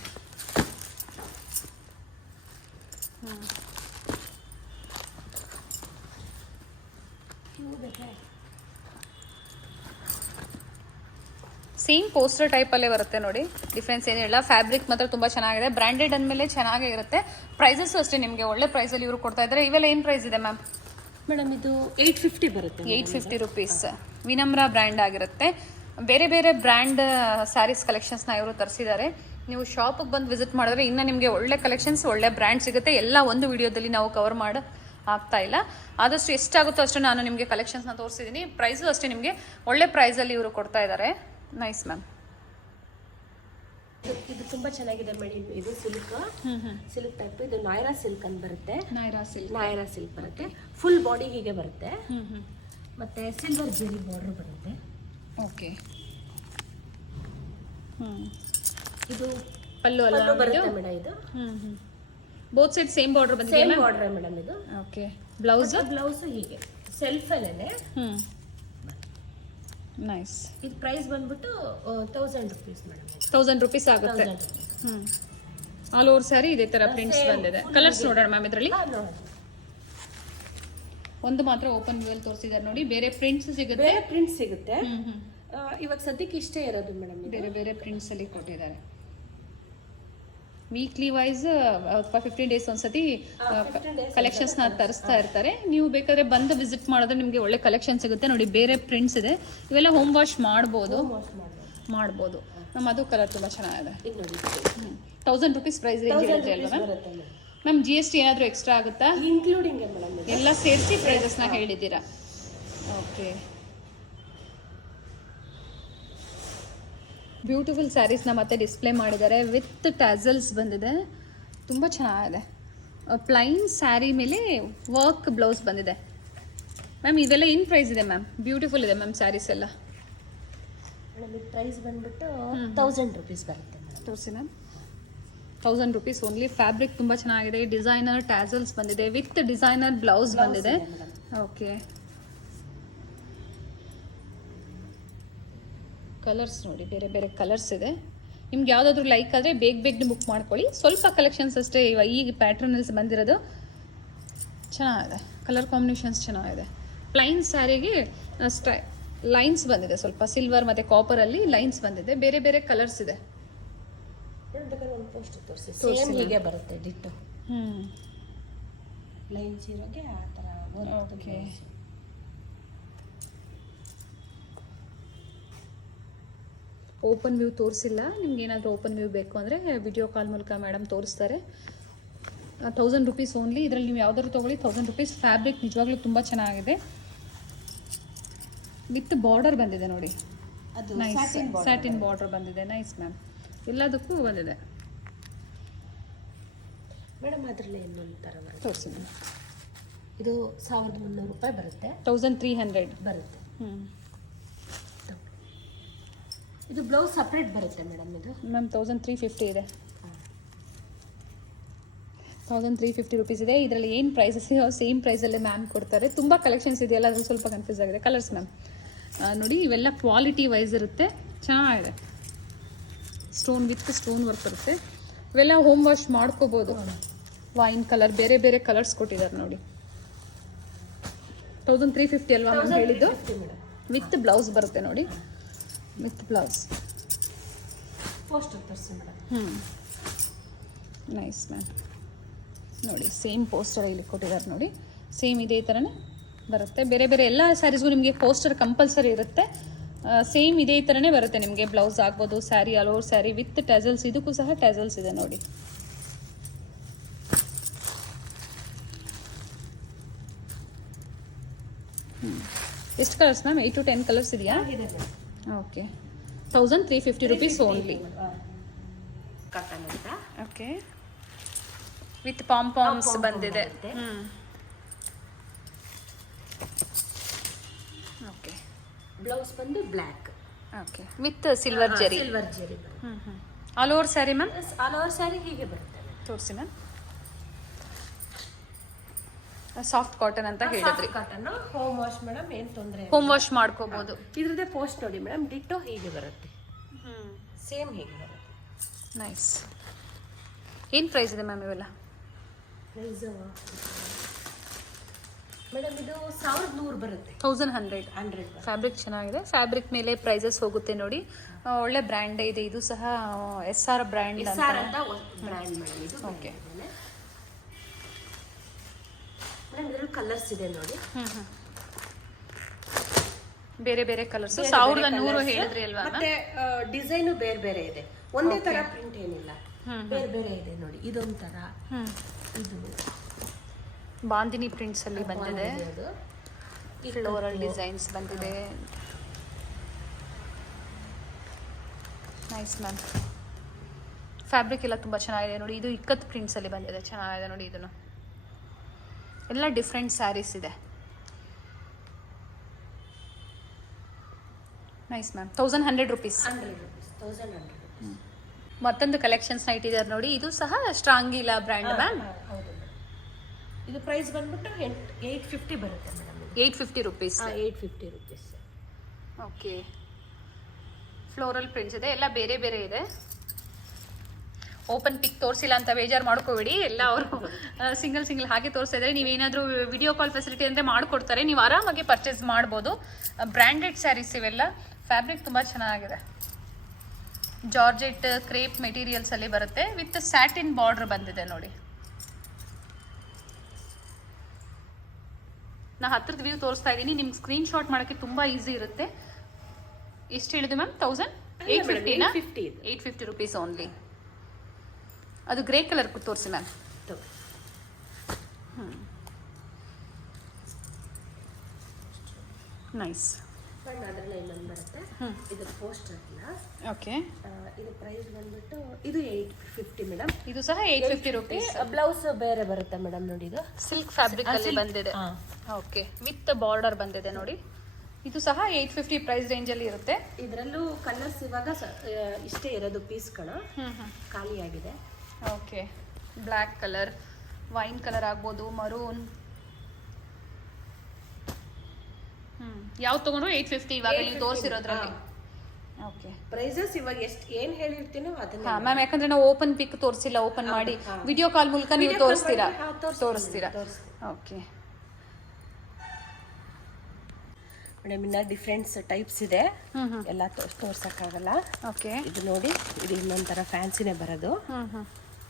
ಸೇಮ್ ಪೋಸ್ಟರ್ ಟೈಪಲ್ಲೇ ಬರುತ್ತೆ ನೋಡಿ. ಡಿಫ್ರೆನ್ಸ್ ಏನಿಲ್ಲ. ಫ್ಯಾಬ್ರಿಕ್ ಮಾತ್ರ ತುಂಬ ಚೆನ್ನಾಗಿದೆ. ಬ್ರ್ಯಾಂಡೆಡ್ ಅಂದಮೇಲೆ ಚೆನ್ನಾಗೇ ಇರುತ್ತೆ. ಪ್ರೈಸಸ್ಸು ಅಷ್ಟೇ ನಿಮಗೆ ಒಳ್ಳೆ ಪ್ರೈಸಲ್ಲಿ ಇವರು ಕೊಡ್ತಾ ಇದ್ದಾರೆ. ಇವೆಲ್ಲ ಏನು ಪ್ರೈಸ್ ಇದೆ ಮ್ಯಾಮ್? ಮೇಡಮ್, ಇದು 850 ಬರುತ್ತೆ. 850 ರುಪೀಸ್. ವಿನಮ್ರ ಬ್ರ್ಯಾಂಡ್ ಆಗಿರುತ್ತೆ. ಬೇರೆ ಬೇರೆ ಬ್ರ್ಯಾಂಡ್ ಸ್ಯಾರೀಸ್ ಕಲೆಕ್ಷನ್ಸ್ನ ಇವರು ತರಿಸಿದ್ದಾರೆ. ನೀವು ಶಾಪಿಗೆ ಬಂದು ವಿಸಿಟ್ ಮಾಡಿದ್ರೆ ಇನ್ನು ನಿಮಗೆ ಒಳ್ಳೆ ಕಲೆಕ್ಷನ್ಸ್, ಒಳ್ಳೆ ಬ್ರ್ಯಾಂಡ್ ಸಿಗುತ್ತೆ. ಎಲ್ಲ ಒಂದು ವಿಡಿಯೋದಲ್ಲಿ ನಾವು ಕವರ್ ಮಾಡಿ ಆಗ್ತಾ ಇಲ್ಲ. ಆದಷ್ಟು ಎಷ್ಟಾಗುತ್ತೋ ಅಷ್ಟು ನಾನು ನಿಮಗೆ ಕಲೆಕ್ಷನ್ಸ್ನ ತೋರಿಸಿದ್ದೀನಿ. ಪ್ರೈಸು ಅಷ್ಟೇ ನಿಮಗೆ ಒಳ್ಳೆ ಪ್ರೈಸಲ್ಲಿ ಇವರು ಕೊಡ್ತಾ ಇದ್ದಾರೆ. Nice ma'am. ಇದು ತುಂಬಾ ಚೆನ್ನಾಗಿದೆ ಮೇಡಮ್. ಇದು ಸಿಲ್ಕ್ ಟೈಪ್. ಇದು ನಾಯ್ರಾ ಸಿಲ್ಕ್ ಅಂತ ಬರುತ್ತೆ. ನಾಯ್ರಾ ಸಿಲ್ಕ್ ಬರುತ್ತೆ. ಫುಲ್ ಬಾಡಿ ಹೀಗೆ ಬರುತ್ತೆ. ಮತ್ತೆ ಸಿಲ್ವರ್ ಜೆರಿ ಬಾರ್ಡರ್ ಬರುತ್ತೆ. ಓಕೆ. ಇದು ಪಲ್ಲು ಅಲ್ಲ ಬರುತ್ತೆ ಮೇಡಮ್. ಇದು ಬೋತ್ ಸೈಡ್ ಸೇಮ್ ಬಾರ್ಡರ್ ಬಂದಿದೆ. Same border madam. ಇದು ಓಕೆ. ಬ್ಲೌಸ್ ಹೀಗೆ ಸೆಲ್ಫ್ ಅಲ್ಲೇ. ನೈಸ್. ಇದು ಪ್ರೈಸ್ ಬಂದ್ಬಿಟ್ಟು 1000 ರುಪೀಸ್ ಮೇಡಮ್. 1000 ರುಪೀಸ್ ಆಗುತ್ತೆ. ಆಲ್ ಓವರ್ ಸ್ಯಾರಿ ಇದೇ ತರ ಪ್ರಿಂಟ್ಸ್ ಬಂದಿದೆ. ಕಲರ್ಸ್ ನೋಡೋಣ ಮ್ಯಾಮ್. ಇದರಲ್ಲಿ ಒಂದು ಮಾತ್ರ ಓಪನ್ ವ್ಯೂ ಅಲ್ಲಿ ತೋರಿಸಿದ್ದಾರೆ ನೋಡಿ. ಬೇರೆ ಪ್ರಿಂಟ್ಸ್ ಸಿಗುತ್ತೆ. ಬೇರೆ ಪ್ರಿಂಟ್ಸ್ ಸಿಗುತ್ತೆ. ಇವಾಗ ಸದ್ಯಕ್ಕೆ ಇಷ್ಟೇ ಇರೋದು ಮೇಡಮ್. ಬೇರೆ ಬೇರೆ ಪ್ರಿಂಟ್ಸ್ ಅಲ್ಲಿ ಕೊಟ್ಟಿದ್ದಾರೆ. ವೀಕ್ಲಿ ವೈಸ್ ಅಥವಾ 15 ಡೇಸ್ ಒಂದ್ಸತಿ ಕಲೆಕ್ಷನ್ಸ್ನ ತರಿಸ್ತಾ ಇರ್ತಾರೆ. ನೀವು ಬೇಕಾದ್ರೆ ಬಂದು ವಿಸಿಟ್ ಮಾಡಿದ್ರೆ ನಿಮಗೆ ಒಳ್ಳೆ ಕಲೆಕ್ಷನ್ ಸಿಗುತ್ತೆ ನೋಡಿ. ಬೇರೆ ಪ್ರಿಂಟ್ಸ್ ಇದೆ. ಇವೆಲ್ಲ ಹೋಮ್ ವಾಶ್ ಮಾಡ್ಬೋದು. ಮ್ಯಾಮ್ ಅದು ಕಲರ್ ತುಂಬ ಚೆನ್ನಾಗಿದೆ. 1000 ರುಪೀಸ್ ಪ್ರೈಸ್ ರೇಂಜ್ ಇರುತ್ತೆ ಅಲ್ವಾ ಮ್ಯಾಮ್? GST ಏನಾದರೂ ಎಕ್ಸ್ಟ್ರಾ ಆಗುತ್ತಾ? Including madam. ಎಲ್ಲ ಸೇರಿಸಿ ಪ್ರೈಸಸ್ನ ಹೇಳಿದ್ದೀರಾ. ಓಕೆ. ಬ್ಯೂಟಿಫುಲ್ ಸ್ಯಾರೀಸ್ನ ಮತ್ತೆ ಡಿಸ್ಪ್ಲೇ ಮಾಡಿದ್ದಾರೆ. ವಿತ್ ಟ್ಯಾಸಲ್ಸ್ ಬಂದಿದೆ. ತುಂಬ ಚೆನ್ನಾಗಿದೆ. ಪ್ಲೈನ್ ಸ್ಯಾರಿ ಮೇಲೆ ವರ್ಕ್ ಬ್ಲೌಸ್ ಬಂದಿದೆ. ಮ್ಯಾಮ್ ಇದೆಲ್ಲ ಏನು ಪ್ರೈಸ್ ಇದೆ ಮ್ಯಾಮ್? ಬ್ಯೂಟಿಫುಲ್ ಇದೆ ಮ್ಯಾಮ್ ಸ್ಯಾರೀಸ್ ಎಲ್ಲ. ಪ್ರೈಸ್ ಬಂದ್ಬಿಟ್ಟು 1000 ರುಪೀಸ್ ಬರುತ್ತೆ. ತೋರಿಸಿ ಮ್ಯಾಮ್. 1000 rupees only. ಫ್ಯಾಬ್ರಿಕ್ ತುಂಬ ಚೆನ್ನಾಗಿದೆ. ಡಿಸೈನರ್ ಟ್ಯಾಸಲ್ಸ್ ಬಂದಿದೆ ವಿತ್ ಡಿಸೈನರ್ ಬ್ಲೌಸ್ ಬಂದಿದೆ. ಓಕೆ, ಕಲರ್ಸ್ ನೋಡಿ, ಬೇರೆ ಬೇರೆ ಕಲರ್ಸ್ ಇದೆ. ನಿಮ್ಗೆ ಯಾವುದಾದ್ರೂ ಲೈಕ್ ಆದರೆ ಬೇಗ ಬುಕ್ ಮಾಡ್ಕೊಳ್ಳಿ. ಸ್ವಲ್ಪ ಕಲೆಕ್ಷನ್ಸ್ ಅಷ್ಟೇ ಇವಾಗ ಈ ಪ್ಯಾಟ್ರನಲ್ಲಿ ಬಂದಿರೋದು. ಚೆನ್ನಾಗಿದೆ, ಕಲರ್ ಕಾಂಬಿನೇಷನ್ಸ್ ಚೆನ್ನಾಗಿದೆ. ಪ್ಲೈನ್ ಸ್ಯಾರಿಗೆ ಲೈನ್ಸ್ ಬಂದಿದೆ, ಸ್ವಲ್ಪ ಸಿಲ್ವರ್ ಮತ್ತು ಕಾಪರಲ್ಲಿ ಲೈನ್ಸ್ ಬಂದಿದೆ. ಬೇರೆ ಬೇರೆ ಕಲರ್ಸ್ ಇದೆ. ಒಂದು ಪೋಸ್ಟ್ ತೋರಿಸಿ, ಸೇಮ್ ಹೀಗೆ ಬರುತ್ತೆ ಡಿಟ್ಟು. ಲೈನ್ಸ್ ಇರೋಗೆ ಆ ಥರ. ಓಕೆ, ಓಪನ್ ವ್ಯೂ ತೋರಿಸಿಲ್ಲ. ನಿಮ್ಗೆ ಏನಾದರೂ ಓಪನ್ ವ್ಯೂ ಬೇಕು ಅಂದರೆ ವಿಡಿಯೋ ಕಾಲ್ ಮೂಲಕ ಮೇಡಮ್ ತೋರಿಸ್ತಾರೆ. 1000 ರುಪೀಸ್ ಓನ್ಲಿ. ಇದರಲ್ಲಿ ನೀವು ಯಾವ್ದಾದ್ರು ತೊಗೊಳ್ಳಿ 1000 ರುಪೀಸ್. ಫ್ಯಾಬ್ರಿಕ್ ನಿಜವಾಗ್ಲೂ ತುಂಬ ಚೆನ್ನಾಗಿದೆ. ವಿತ್ ಬಾರ್ಡರ್ ಬಂದಿದೆ ನೋಡಿ, ಅದು ನೈಸ್ ಸ್ಯಾಟಿನ್ ಬಾರ್ಡರ್ ಬಂದಿದೆ. ನೈಸ್ ಮ್ಯಾಮ್, ಎಲ್ಲದಕ್ಕೂ ಬಂದಿದೆ ಮೇಡಮ್. ಅದರಲ್ಲಿ ಇನ್ನೊಂದು ಥರ ಬರುತ್ತೆ, ತೋರಿಸಿ ಮ್ಯಾಮ್. ಇದು 1300 ರೂಪಾಯಿ ಬರುತ್ತೆ. 1300 ಬರುತ್ತೆ. ಇದು ಬ್ಲೌಸ್ ಸಪ್ರೇಟ್ ಬರುತ್ತೆ ಮೇಡಮ್. ಇದು ಮ್ಯಾಮ್ 1350 ಇದೆ. 1350 ರುಪೀಸ್ ಇದೆ. ಇದರಲ್ಲಿ ಏನು ಪ್ರೈಸಸ್ ಸೇಮ್ ಪ್ರೈಸಲ್ಲೇ ಮ್ಯಾಮ್ ಕೊಡ್ತಾರೆ. ತುಂಬ ಕಲೆಕ್ಷನ್ಸ್ ಇದೆಯಲ್ಲ, ಅದು ಸ್ವಲ್ಪ ಕನ್ಫ್ಯೂಸ್ ಆಗಿದೆ. ಕಲರ್ಸ್ ಮ್ಯಾಮ್ ನೋಡಿ, ಇವೆಲ್ಲ ಕ್ವಾಲಿಟಿ ವೈಸ್ ಇರುತ್ತೆ, ಚೆನ್ನಾಗಿದೆ. ಸ್ಟೋನ್ ವಿತ್ ಸ್ಟೋನ್ ವರ್ಕ್ ಇರುತ್ತೆ. ಇವೆಲ್ಲ ಹೋಮ್ ವಾಶ್ ಮಾಡ್ಕೋಬೋದು. ವೈನ್ ಕಲರ್, ಬೇರೆ ಬೇರೆ ಕಲರ್ಸ್ ಕೊಟ್ಟಿದ್ದಾರೆ ನೋಡಿ. 1350 ಅಲ್ವಾ ಮ್ಯಾಮ್ ಹೇಳಿದ್ದು? ವಿತ್ ಬ್ಲೌಸ್ ಬರುತ್ತೆ ನೋಡಿ, ವಿತ್ ಬ್ಲೌಸ್. ಪೋಸ್ಟ್ ತೋರಿಸಿ ಮೇಡಮ್. Nice ma'am. ನೋಡಿ, ಸೇಮ್ ಪೋಸ್ಟರ್ ಇಲ್ಲಿ ಕೊಟ್ಟಿದ್ದಾರೆ ನೋಡಿ. ಸೇಮ್ ಇದೇ ಥರನೇ ಬರುತ್ತೆ. ಬೇರೆ ಬೇರೆ ಎಲ್ಲ ಸ್ಯಾರೀಸ್ಗೂ ನಿಮಗೆ ಪೋಸ್ಟರ್ ಕಂಪಲ್ಸರಿ ಇರುತ್ತೆ. ಸೇಮ್ ಇದೇ ಥರನೇ ಬರುತ್ತೆ ನಿಮಗೆ. ಬ್ಲೌಸ್ ಆಗ್ಬೋದು, sari all over sari with tassels. ಇದಕ್ಕೂ ಸಹ ಟ್ಯಾಸಲ್ಸ್ ಇದೆ ನೋಡಿ. ಎಷ್ಟು ಕಲರ್ಸ್ ಮ್ಯಾಮ್? 8 to 10 ಕಲರ್ಸ್ ಇದೆಯಾ? Okay, 1350 rupees only. ಕಾಟನ್ ಅಂತ. ಓಕೆ, ವಿತ್ ಪಾಂಪಾಮ್ಸ್ ಬಂದಿದೆ. ಓಕೆ, ಬ್ಲೌಸ್ ಬಂದು ಬ್ಲ್ಯಾಕ್. ಓಕೆ, ವಿತ್ ಸಿಲ್ವರ್ ಜರಿ. ಸಿಲ್ವರ್ ಜರಿ all over sari ma'am? All over sari ಹೀಗೆ ಬರುತ್ತೆ. ತೋರಿಸಿ ಮ್ಯಾಮ್. ಸಾಫ್ಟ್ ಕಾಟನ್ ಅಂತ ಹೇಳಿದ್ರಿ. ಕಾಟನ್ ಹೋಮ್ ವಾಶ್ ಮೇಡಮ್, ಏನು ತೊಂದರೆ. ಹೋಮ್ ವಾಶ್ ಮಾಡ್ಕೋಬಹುದು. ಇದ್ರದ್ದೇ ಪೋಸ್ಟ್ ನೋಡಿ ಮೇಡಮ್, ಡಿಟ್ಟೋ ಹೀಗೆ ಬರುತ್ತೆ. ಸೇಮ್ ಹೀಗೆ ಬರುತ್ತೆ. ನೈಸ್. ಏನು ಪ್ರೈಸ್ ಇದೆ ಮ್ಯಾಮ್ ಇವೆಲ್ಲ? ಪ್ರೈಸ್ ಮೇಡಮ್ ಇದು 1100 ಬರುತ್ತೆ. 1100. ಫ್ಯಾಬ್ರಿಕ್ ಚೆನ್ನಾಗಿದೆ. ಫ್ಯಾಬ್ರಿಕ್ ಮೇಲೆ ಪ್ರೈಸಸ್ ಹೋಗುತ್ತೆ ನೋಡಿ. ಒಳ್ಳೆ ಬ್ರ್ಯಾಂಡ್ ಇದೆ. ಇದು ಸಹ SR ಬ್ರ್ಯಾಂಡ್ ಅಂತ ಬ್ರ್ಯಾಂಡ್ ಮೇಡಮ್ ಇದು. ಓಕೆ ಮೇಡಮ್, ಇದರಲ್ಲಿ ಕಲರ್ಸ್ ಇದೆ ನೋಡಿ. ಬೇರೆ ಬೇರೆ ಕಲರ್ಸ್. 1100 ಹೇಳಿದ್ರಿ ಅಲ್ವಾ? ಮತ್ತೆ ಡಿಸೈನು ಬೇರೆ ಬೇರೆ ಇದೆ, ಒಂದೇ ತರ ಪ್ರಿಂಟ್ ಏನಿಲ್ಲ, ಬೇರೆ ಬೇರೆ ಇದೆ ನೋಡಿ. ಇದೊಂಥರ, ಇದು ಬಾಂದಿನಿ ಪ್ರಿಂಟ್ಸ್ ಅಲ್ಲಿ ಬಂದಿದೆ. ಫ್ಲೋರಲ್ ಡಿಸೈನ್ಸ್ ಬಂದಿದೆ. Nice ma'am. ಫ್ಯಾಬ್ರಿಕ್ ಎಲ್ಲ ತುಂಬ ಚೆನ್ನಾಗಿದೆ ನೋಡಿ. ಇದು ಇಕ್ಕತ್ ಪ್ರಿಂಟ್ಸ್ ಅಲ್ಲಿ ಬಂದಿದೆ, ಚೆನ್ನಾಗಿದೆ ನೋಡಿ. ಇದನ್ನು ಎಲ್ಲ ಡಿಫ್ರೆಂಟ್ ಸ್ಯಾರೀಸ್ ಇದೆ. Nice ma'am. 1100 ರುಪೀಸ್. 1100. ಮತ್ತೊಂದು ಕಲೆಕ್ಷನ್ಸ್ನ ಇಟ್ಟಿದ್ದಾರೆ ನೋಡಿ. ಇದು ಸಹ ಸ್ಟ್ರಾಂಗಿಲಾ ಬ್ರ್ಯಾಂಡ್ ಮ್ಯಾಮ್. ಹೌದು. ಇದು ಪ್ರೈಸ್ ಬಂದ್ಬಿಟ್ಟು 850 ಬರುತ್ತೆ madam. 850 rupees. 850 rupees. Okay, floral prints ಇದೆ. ಎಲ್ಲ ಬೇರೆ ಬೇರೆ ಇದೆ. ಓಪನ್ ಪಿಕ್ ತೋರಿಸಿಲ್ಲ ಅಂತ ಬೇಜಾರು ಮಾಡ್ಕೋಬೇಡಿ. ಎಲ್ಲ ಅವರು ಸಿಂಗಲ್ ಹಾಗೆ ತೋರಿಸ್ತಾ ಇದ್ದಾರೆ. ನೀವೇನಾದರೂ ವಿಡಿಯೋ ಕಾಲ್ ಫೆಸಿಲಿಟಿ ಅಂದರೆ ಮಾಡಿಕೊಡ್ತಾರೆ, ನೀವು ಆರಾಮಾಗಿ ಪರ್ಚೇಸ್ ಮಾಡ್ಬೋದು. ಬ್ರ್ಯಾಂಡೆಡ್ ಸ್ಯಾರೀಸ್ ಇವೆಲ್ಲ. ಫ್ಯಾಬ್ರಿಕ್ ತುಂಬ ಚೆನ್ನಾಗಿದೆ. ಜಾರ್ಜೆಟ್ ಕ್ರೇಪ್ ಮೆಟೀರಿಯಲ್ಸ್ ಅಲ್ಲಿ ಬರುತ್ತೆ. ವಿತ್ ಸ್ಯಾಟಿನ್ ಬಾರ್ಡರ್ ಬಂದಿದೆ ನೋಡಿ. ನಾ ಹತ್ರದ ವ್ಯೂ ತೋರಿಸ್ತಾ ಇದ್ದೀನಿ. ನಿಮ್ಗೆ ಸ್ಕ್ರೀನ್ ಶಾಟ್ ಮಾಡೋಕ್ಕೆ ತುಂಬ ಈಸಿ ಇರುತ್ತೆ. ಎಷ್ಟು ಹೇಳಿದೆ ಮ್ಯಾಮ್? 850 rupees only. ಅದು ಗ್ರೇ ಕಲರ್ ತೋರಿಸಿ ಮ್ಯಾಮ್. ನೈಸ್. ಅದರಲ್ಲಿ ಇನ್ನೊಂದು ಬರುತ್ತೆ. ಇದು ಪೋಸ್ಟರ್ ಇಲ್ಲ. ಓಕೆ, ಇದು ಪ್ರೈಸ್ ಬಂದ್ಬಿಟ್ಟು ಇದು 850 ಮೇಡಮ್. ಇದು ಸಹ 850 ರುಪೀಸ್. ಬ್ಲೌಸ್ ಬೇರೆ ಬರುತ್ತೆ ಮೇಡಮ್ ನೋಡಿ. ಇದು ಸಿಲ್ಕ್ ಫ್ಯಾಬ್ರಿಕ್ ಅಲ್ಲಿ ಬಂದಿದೆ. ಓಕೆ, ವಿತ್ ಬಾರ್ಡರ್ ಬಂದಿದೆ ನೋಡಿ. ಇದು ಸಹ 850 ಪ್ರೈಸ್ ರೇಂಜ್ ಅಲ್ಲಿ ಇರುತ್ತೆ. ಇದರಲ್ಲೂ ಕಲರ್ಸ್ ಇವಾಗ ಇಷ್ಟೇ ಇರೋದು ಪೀಸ್ಗಳು, ಖಾಲಿ ಆಗಿದೆ. Okay, black colour, wine colour ಆಗ್ಬೋದು, ಮರೂನ್. ಯಾವ್ದು ತಗೊಂಡ್ರು 850 ಇವಾಗ ನೀವು ತೋರಿಸಿರೋದ್ರಲ್ಲಿ. ಓಕೆ, ಪ್ರೈಸಸ್ ಇವಾಗ ಏನ್ ಹೇಳಿರ್ತೀನೋ ಅದನ್ನ. ಮ್ಯಾಮ್, ಯಾಕಂದ್ರೆ ನಾವು ಓಪನ್ ಪಿಕ್ ತೋರಿಸಿಲ್ಲ, ಓಪನ್ ಮಾಡಿ ವಿಡಿಯೋ ಕಾಲ್ ಮೂಲಕ ನೀವು ತೋರಿಸ್ತೀರಾ. ಓಕೆ ಮೇಡಮ್, ಇನ್ನ ಡಿಫ್ರೆಂಟ್ಸ್ ಟೈಪ್ಸ್ ಇದೆ, ಎಲ್ಲ ತೋರ್ಸಕ್ಕಾಗಲ್ಲ. ಓಕೆ, ಇದು ನೋಡಿ, ಇದು ಇನ್ನೊಂಥರ ಫ್ಯಾನ್ಸಿನೇ ಬರೋದು.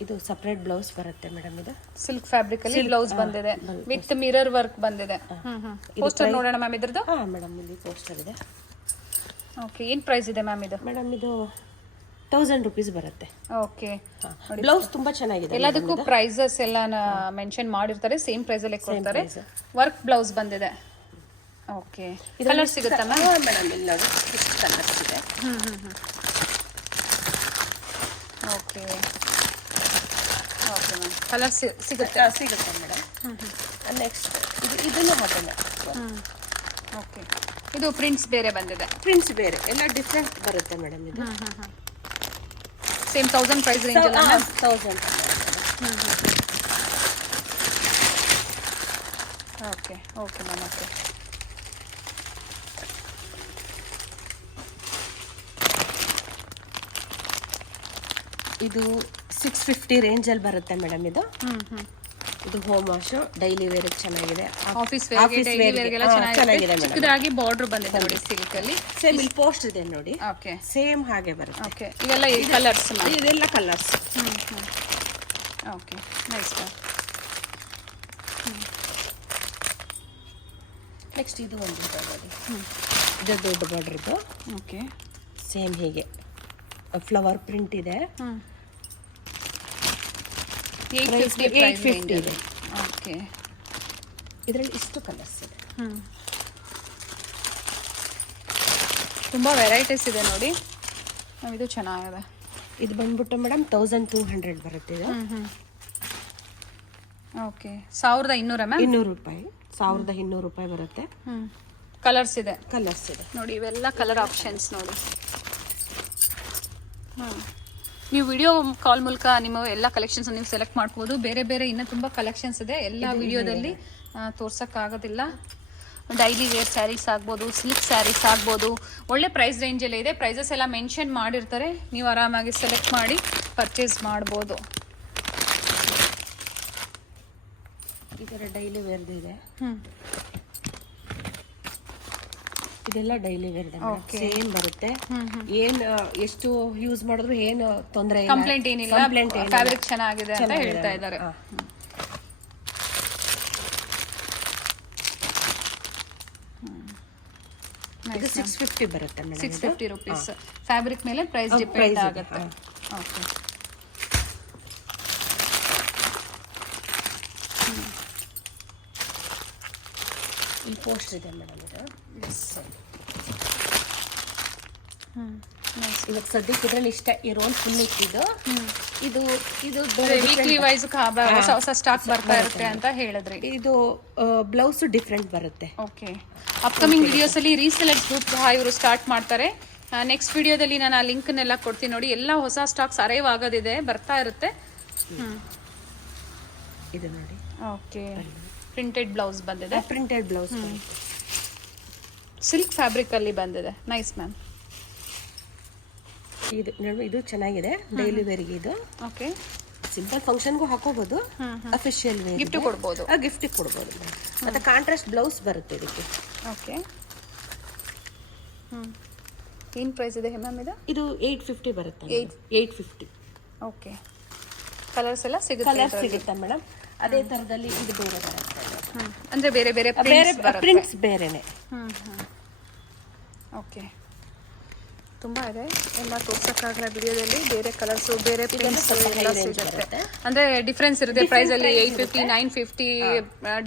ಇದು ಸಪ್ರೇಟ್ ಬ್ಲೌಸ್ ಬರುತ್ತೆ ಮೇಡಮ್. ಇದು ಸಿಲ್ಕ್ ಫ್ಯಾಬ್ರಿಕ್ ಅಲ್ಲಿ ಬ್ಲೌಸ್ ಬಂದಿದೆ ವಿತ್ ಮಿರರ್ ವರ್ಕ್ ಬಂದಿದೆ. ಪೋಸ್ಟರ್ ನೋಡೋಣ ಮ್ಯಾಮ್ ಇದ್ರದ್ದು. ಮೇಡಮ್, ಇಲ್ಲಿ ಪೋಸ್ಟರ್ ಇದೆ. ಓಕೆ, ಏನ್ ಪ್ರೈಸ್ ಇದೆ ಮ್ಯಾಮ್ ಇದು? ಮೇಡಮ್, ಇದು 1000 ರೂಪೀಸ್ ಬರುತ್ತೆ. ಓಕೆ, ಬ್ಲೌಸ್ ತುಂಬಾ ಚೆನ್ನಾಗಿದೆ. ಎಲ್ಲದಕ್ಕೂ ಪ್ರೈಸಸ್ ಎಲ್ಲ ಮೆನ್ಷನ್ ಮಾಡಿರ್ತಾರೆ, ಸೇಮ್ ಪ್ರೈಸ್ ಅಲ್ಲಿ ಕೊಡ್ತಾರೆ. ವರ್ಕ್ ಬ್ಲೌಸ್ ಬಂದಿದೆ. ಓಕೆ, ಕಲರ್ ಸಿಗುತ್ತಾ ಮ್ಯಾಮ್? ಮೇಡಮ್, ಇಲ್ಲಿ ನೋಡಿ, ಇಷ್ಟು ಕಲರ್ಸ್ ಇದೆ. ಓಕೆ ಓಕೆ ಮ್ಯಾಮ್, ಕಲರ್ ಸಿಗುತ್ತೆ ಮೇಡಮ್. ನೆಕ್ಸ್ಟ್ ಇದನ್ನು ಹಾಕೋಣ. ಓಕೆ, ಇದು ಪ್ರಿಂಟ್ಸ್ ಬೇರೆ ಬಂದಿದೆ. ಪ್ರಿಂಟ್ಸ್ ಬೇರೆ ಎಲ್ಲ ಡಿಫ್ರೆಂಟ್ ಬರುತ್ತೆ ಮೇಡಮ್. ಇದು ಸೇಮ್ 1000 ಪ್ರೈಸ್ ರೇಂಜ್ ಅಲ್ಲ ma'am? 1000. Okay okay ma'am. Okay, ಇದು 650 ರೇಂಜಲ್ಲಿ ಬರುತ್ತೆ ಮೇಡಮ್. ಇದು ಇದು ಹೋಮ್ ವಾಶ್, ಡೈಲಿ ವೇರ್ ಚೆನ್ನಾಗಿದೆ. ಆಫೀಸ್ ವೇರ್ಗೆಲ್ಲ ಚೆನ್ನಾಗಿದೆ. ಚಿಕ್ಕದಾಗಿ ಬಾರ್ಡರ್ ಬಂದಿದೆ ನೋಡಿ ಸಿಲ್ಕ್ ಅಲ್ಲಿ. ಸೇಮ್ ಇಲ್ಲಿ ಪೋಸ್ಟ್ ಇದೆ ನೋಡಿ. ಓಕೆ, ಸೇಮ್ ಹಾಗೆ ಬರುತ್ತೆ. ಓಕೆ, ಇವೆಲ್ಲ ಕಲರ್ಸ್? ಇದೆಲ್ಲ ಕಲರ್ಸ್. Okay, nice. ನೆಕ್ಸ್ಟ್ ಇದು ಒಂದು ನೋಡಿ, ಇದು ದೊಡ್ಡ ಬಾರ್ಡರ್. ಇದು ಓಕೆ, ಸೇಮ್ ಹೀಗೆ ಫ್ಲವರ್ ಪ್ರಿಂಟ್ ಇದೆ. 850 ಇದೆ. ಓಕೆ, ಇದರಲ್ಲಿ ಇಷ್ಟು ಕಲರ್ಸ್ ಇದೆ. ತುಂಬ ವೆರೈಟೀಸ್ ಇದೆ ನೋಡಿ. ಇದು ಚೆನ್ನಾಗಿದೆ. ಇದು ಬಂದ್ಬಿಟ್ಟು ಮೇಡಮ್ 1200 ಬರುತ್ತೆ. ಇದು ಓಕೆ, 1200 ಮ್ಯಾಮ್? 200 ರೂಪಾಯಿ, 1200 ರೂಪಾಯಿ ಬರುತ್ತೆ. ಕಲರ್ಸ್ ಇದೆ. ಕಲರ್ಸ್ ಇದೆ ನೋಡಿ, ಇವೆಲ್ಲ ಕಲರ್ ಆಪ್ಷನ್ಸ್ ನೋಡಿ. ನೀವು ವಿಡಿಯೋ ಕಾಲ್ ಮೂಲಕ ನಿಮ್ಮ ಎಲ್ಲ ಕಲೆಕ್ಷನ್ಸ್ ನೀವು ಸೆಲೆಕ್ಟ್ ಮಾಡ್ಬೋದು. ಬೇರೆ ಬೇರೆ ಇನ್ನೂ ತುಂಬ ಕಲೆಕ್ಷನ್ಸ್ ಇದೆ, ಎಲ್ಲ ವಿಡಿಯೋದಲ್ಲಿ ತೋರ್ಸೋಕ್ಕಾಗೋದಿಲ್ಲ. ಡೈಲಿ ವೇರ್ ಸ್ಯಾರೀಸ್ ಆಗ್ಬೋದು, ಸಿಲ್ಕ್ ಸ್ಯಾರೀಸ್ ಆಗ್ಬೋದು, ಒಳ್ಳೆ ಪ್ರೈಸ್ ರೇಂಜಲ್ಲೇ ಇದೆ. ಪ್ರೈಸಸ್ ಎಲ್ಲ ಮೆನ್ಷನ್ ಮಾಡಿರ್ತಾರೆ, ನೀವು ಆರಾಮಾಗಿ ಸೆಲೆಕ್ಟ್ ಮಾಡಿ ಪರ್ಚೇಸ್ ಮಾಡ್ಬೋದು. ಈ ಥರ ಡೈಲಿ ವೇರ್ದು ಇದೆ. ಇದೆಲ್ಲ ಡೈಲಿ ವೇರ್ ಸೇಮ್ ಬರುತ್ತೆ. ಏನ್ ಎಷ್ಟು ಯೂಸ್ ಮಾಡಿದ್ರು ಏನು ತೊಂದರೆ ಇಲ್ಲ, ಕಂಪ್ಲೇಂಟ್ ಏನಿಲ್ಲ. ಫ್ಯಾಬ್ರಿಕ್ ಚೆನ್ನಾಗಿದೆ ಅಂತ ಹೇಳ್ತಾ ಇದ್ದಾರೆ. ಇದು 650 ಬರುತ್ತೆ ಮೇಡಮ್. 650 ರೂಪೀಸ್. ಫ್ಯಾಬ್ರಿಕ್ ಮೇಲೆ ಪ್ರೈಸ್ ಡಿಪೆಂಡ್ ಆಗುತ್ತೆ. ಓಕೆ, ಇಲ್ಲಿ ಪೋಸ್ಟ್ ಇದೆ ಮೇಡಮ್. ಇದು ಇವಾಗ ಸದ್ಯಕ್ಕೆ ಇದರಲ್ಲಿ ಇಷ್ಟ ಇರೋನ್ ಫುಲ್ ಇಟ್ಟಿದ್ದು. ಇದು ಇದು ವೀಕ್ಲಿ ವೈಸ್ ಹೊಸ ಹೊಸ ಸ್ಟಾಕ್ ಬರ್ತಾ ಇರುತ್ತೆ ಅಂತ ಹೇಳಿದ್ರಿ. ಇದು ಬ್ಲೌಸ್ ಡಿಫ್ರೆಂಟ್ ಬರುತ್ತೆ. ಓಕೆ, ಅಪ್ಕಮಿಂಗ್ ವಿಡಿಯೋಸ್ ಅಲ್ಲಿ ರೀಸೆಲರ್ಸ್ ಗ್ರೂಪ್ ಇವರು ಸ್ಟಾರ್ಟ್ ಮಾಡ್ತಾರೆ. ನೆಕ್ಸ್ಟ್ ವಿಡಿಯೋದಲ್ಲಿ ನಾನು ಆ ಲಿಂಕ್ನೆಲ್ಲ ಕೊಡ್ತೀನಿ ನೋಡಿ. ಎಲ್ಲ ಹೊಸ ಸ್ಟಾಕ್ಸ್ ಅರೈವ್ ಆಗೋದಿದೆ, ಬರ್ತಾ ಇರುತ್ತೆ. ಇದು ನೋಡಿ. ಓಕೆ, ಪ್ರಿಂಟೆಡ್ ಬ್ಲೌಸ್ ಬಂದಿದೆ. ಪ್ರಿಂಟೆಡ್ ಬ್ಲೌಸ್ ಸಿಲ್ಕ್ ಫ್ಯಾಬ್ರಿಕ್ ಅಲ್ಲಿ ಬಂದಿದೆ. Nice ma'am. ಇದು ನೋಡಿ, ಇದು ಚೆನ್ನಾಗಿದೆ ಡೈಲಿ ವೇರ್ಗೆ. ಇದು ಓಕೆ, ಸಿಂಪಲ್ ಫಂಕ್ಷನ್ಗೂ ಹಾಕೋಬಹುದು, ಅಫಿಷಿಯಲ್ ವೇರ್ ಗಿಫ್ಟ್ ಕೊಡ್ಬೋದು. ಗಿಫ್ಟಿಗೆ ಕೊಡ್ಬೋದು. ಮತ್ತೆ ಕಾಂಟ್ರಾಸ್ಟ್ ಬ್ಲೌಸ್ ಬರುತ್ತೆ ಇದಕ್ಕೆ. ಓಕೆ, ಏನು ಪ್ರೈಸ್ ಇದೆ ಮ್ಯಾಮ್ ಇದು? ಇದು 850 ಬರುತ್ತೆ. 850. ಓಕೆ, ಕಲರ್ಸ್ ಎಲ್ಲ ಸಿಗುತ್ತೆ ಮೇಡಮ್. ಅದೇ ತರದಲ್ಲಿ ಇದು ಬೇರೆ ಬರುತ್ತೆ. ಅಂದ್ರೆ ಬೇರೆ ಬೇರೆ ಪ್ರಿಂಟ್ಸ್ ಬೇರೆನೆ. ಓಕೆ, ತುಂಬ ಇದೆ, ಎಲ್ಲ ತೋರ್ಸೋಕ್ಕಾಗಲ್ಲ ವಿಡಿಯೋದಲ್ಲಿ. ಬೇರೆ ಕಲರ್ಸ್, ಬೇರೆ ಪ್ರಿಂಟ್ಸ್ ಎಲ್ಲ ಸಿಗುತ್ತೆ. ಅಂದರೆ ಡಿಫ್ರೆನ್ಸ್ ಇರುತ್ತೆ ಪ್ರೈಸಲ್ಲಿ. 850, 950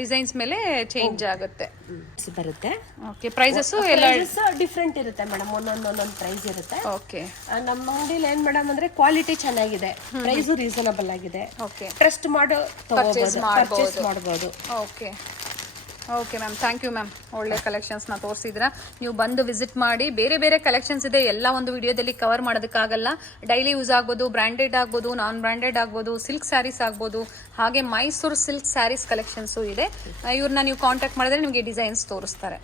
ಡಿಸೈನ್ಸ್ ಮೇಲೆ ಚೇಂಜ್ ಆಗುತ್ತೆ ಬರುತ್ತೆ. ಓಕೆ, ಪ್ರೈಸಸ್ಸು ಎಲ್ಲ ಡಿಫ್ರೆಂಟ್ ಇರುತ್ತೆ ಮೇಡಮ್. ಒಂದೊಂದು ಪ್ರೈಸ್ ಇರುತ್ತೆ. ಓಕೆ, ನಮ್ಮ ಅಂಗಡಿಲಿ ಏನ್ ಮೇಡಮ್ ಅಂದ್ರೆ ಕ್ವಾಲಿಟಿ ಚೆನ್ನಾಗಿದೆ, ಪ್ರೈಸು ರೀಸನಬಲ್ ಆಗಿದೆ. ಓಕೆ, ಟ್ರಸ್ಟ್ ಮಾಡಿ ಪರ್ಚೇಸ್ ಮಾಡಬಹುದು. Okay okay ma'am, thank you ma'am. ಒಳ್ಳೆ ಕಲೆಕ್ಷನ್ಸ್ನ ತೋರಿಸಿದ್ರ. ನೀವು ಬಂದು ವಿಸಿಟ್ ಮಾಡಿ. ಬೇರೆ ಬೇರೆ ಕಲೆಕ್ಷನ್ಸ್ ಇದೆ, ಎಲ್ಲ ಒಂದು ವಿಡಿಯೋದಲ್ಲಿ ಕವರ್ ಮಾಡೋದಕ್ಕಾಗಲ್ಲ. ಡೈಲಿ ಯೂಸ್ ಆಗ್ಬೋದು, ಬ್ರ್ಯಾಂಡೆಡ್ ಆಗ್ಬೋದು, ನಾನ್ ಬ್ರ್ಯಾಂಡೆಡ್ ಆಗ್ಬೋದು, ಸಿಲ್ಕ್ ಸ್ಯಾರೀಸ್ ಆಗ್ಬೋದು, ಹಾಗೆ ಮೈಸೂರು ಸಿಲ್ಕ್ ಸ್ಯಾರೀಸ್ ಕಲೆಕ್ಷನ್ಸು ಇದೆ. ಇವ್ರನ್ನ ನೀವು ಕಾಂಟ್ಯಾಕ್ಟ್ ಮಾಡಿದ್ರೆ ನಿಮಗೆ ಡಿಸೈನ್ಸ್ ತೋರಿಸ್ತಾರೆ.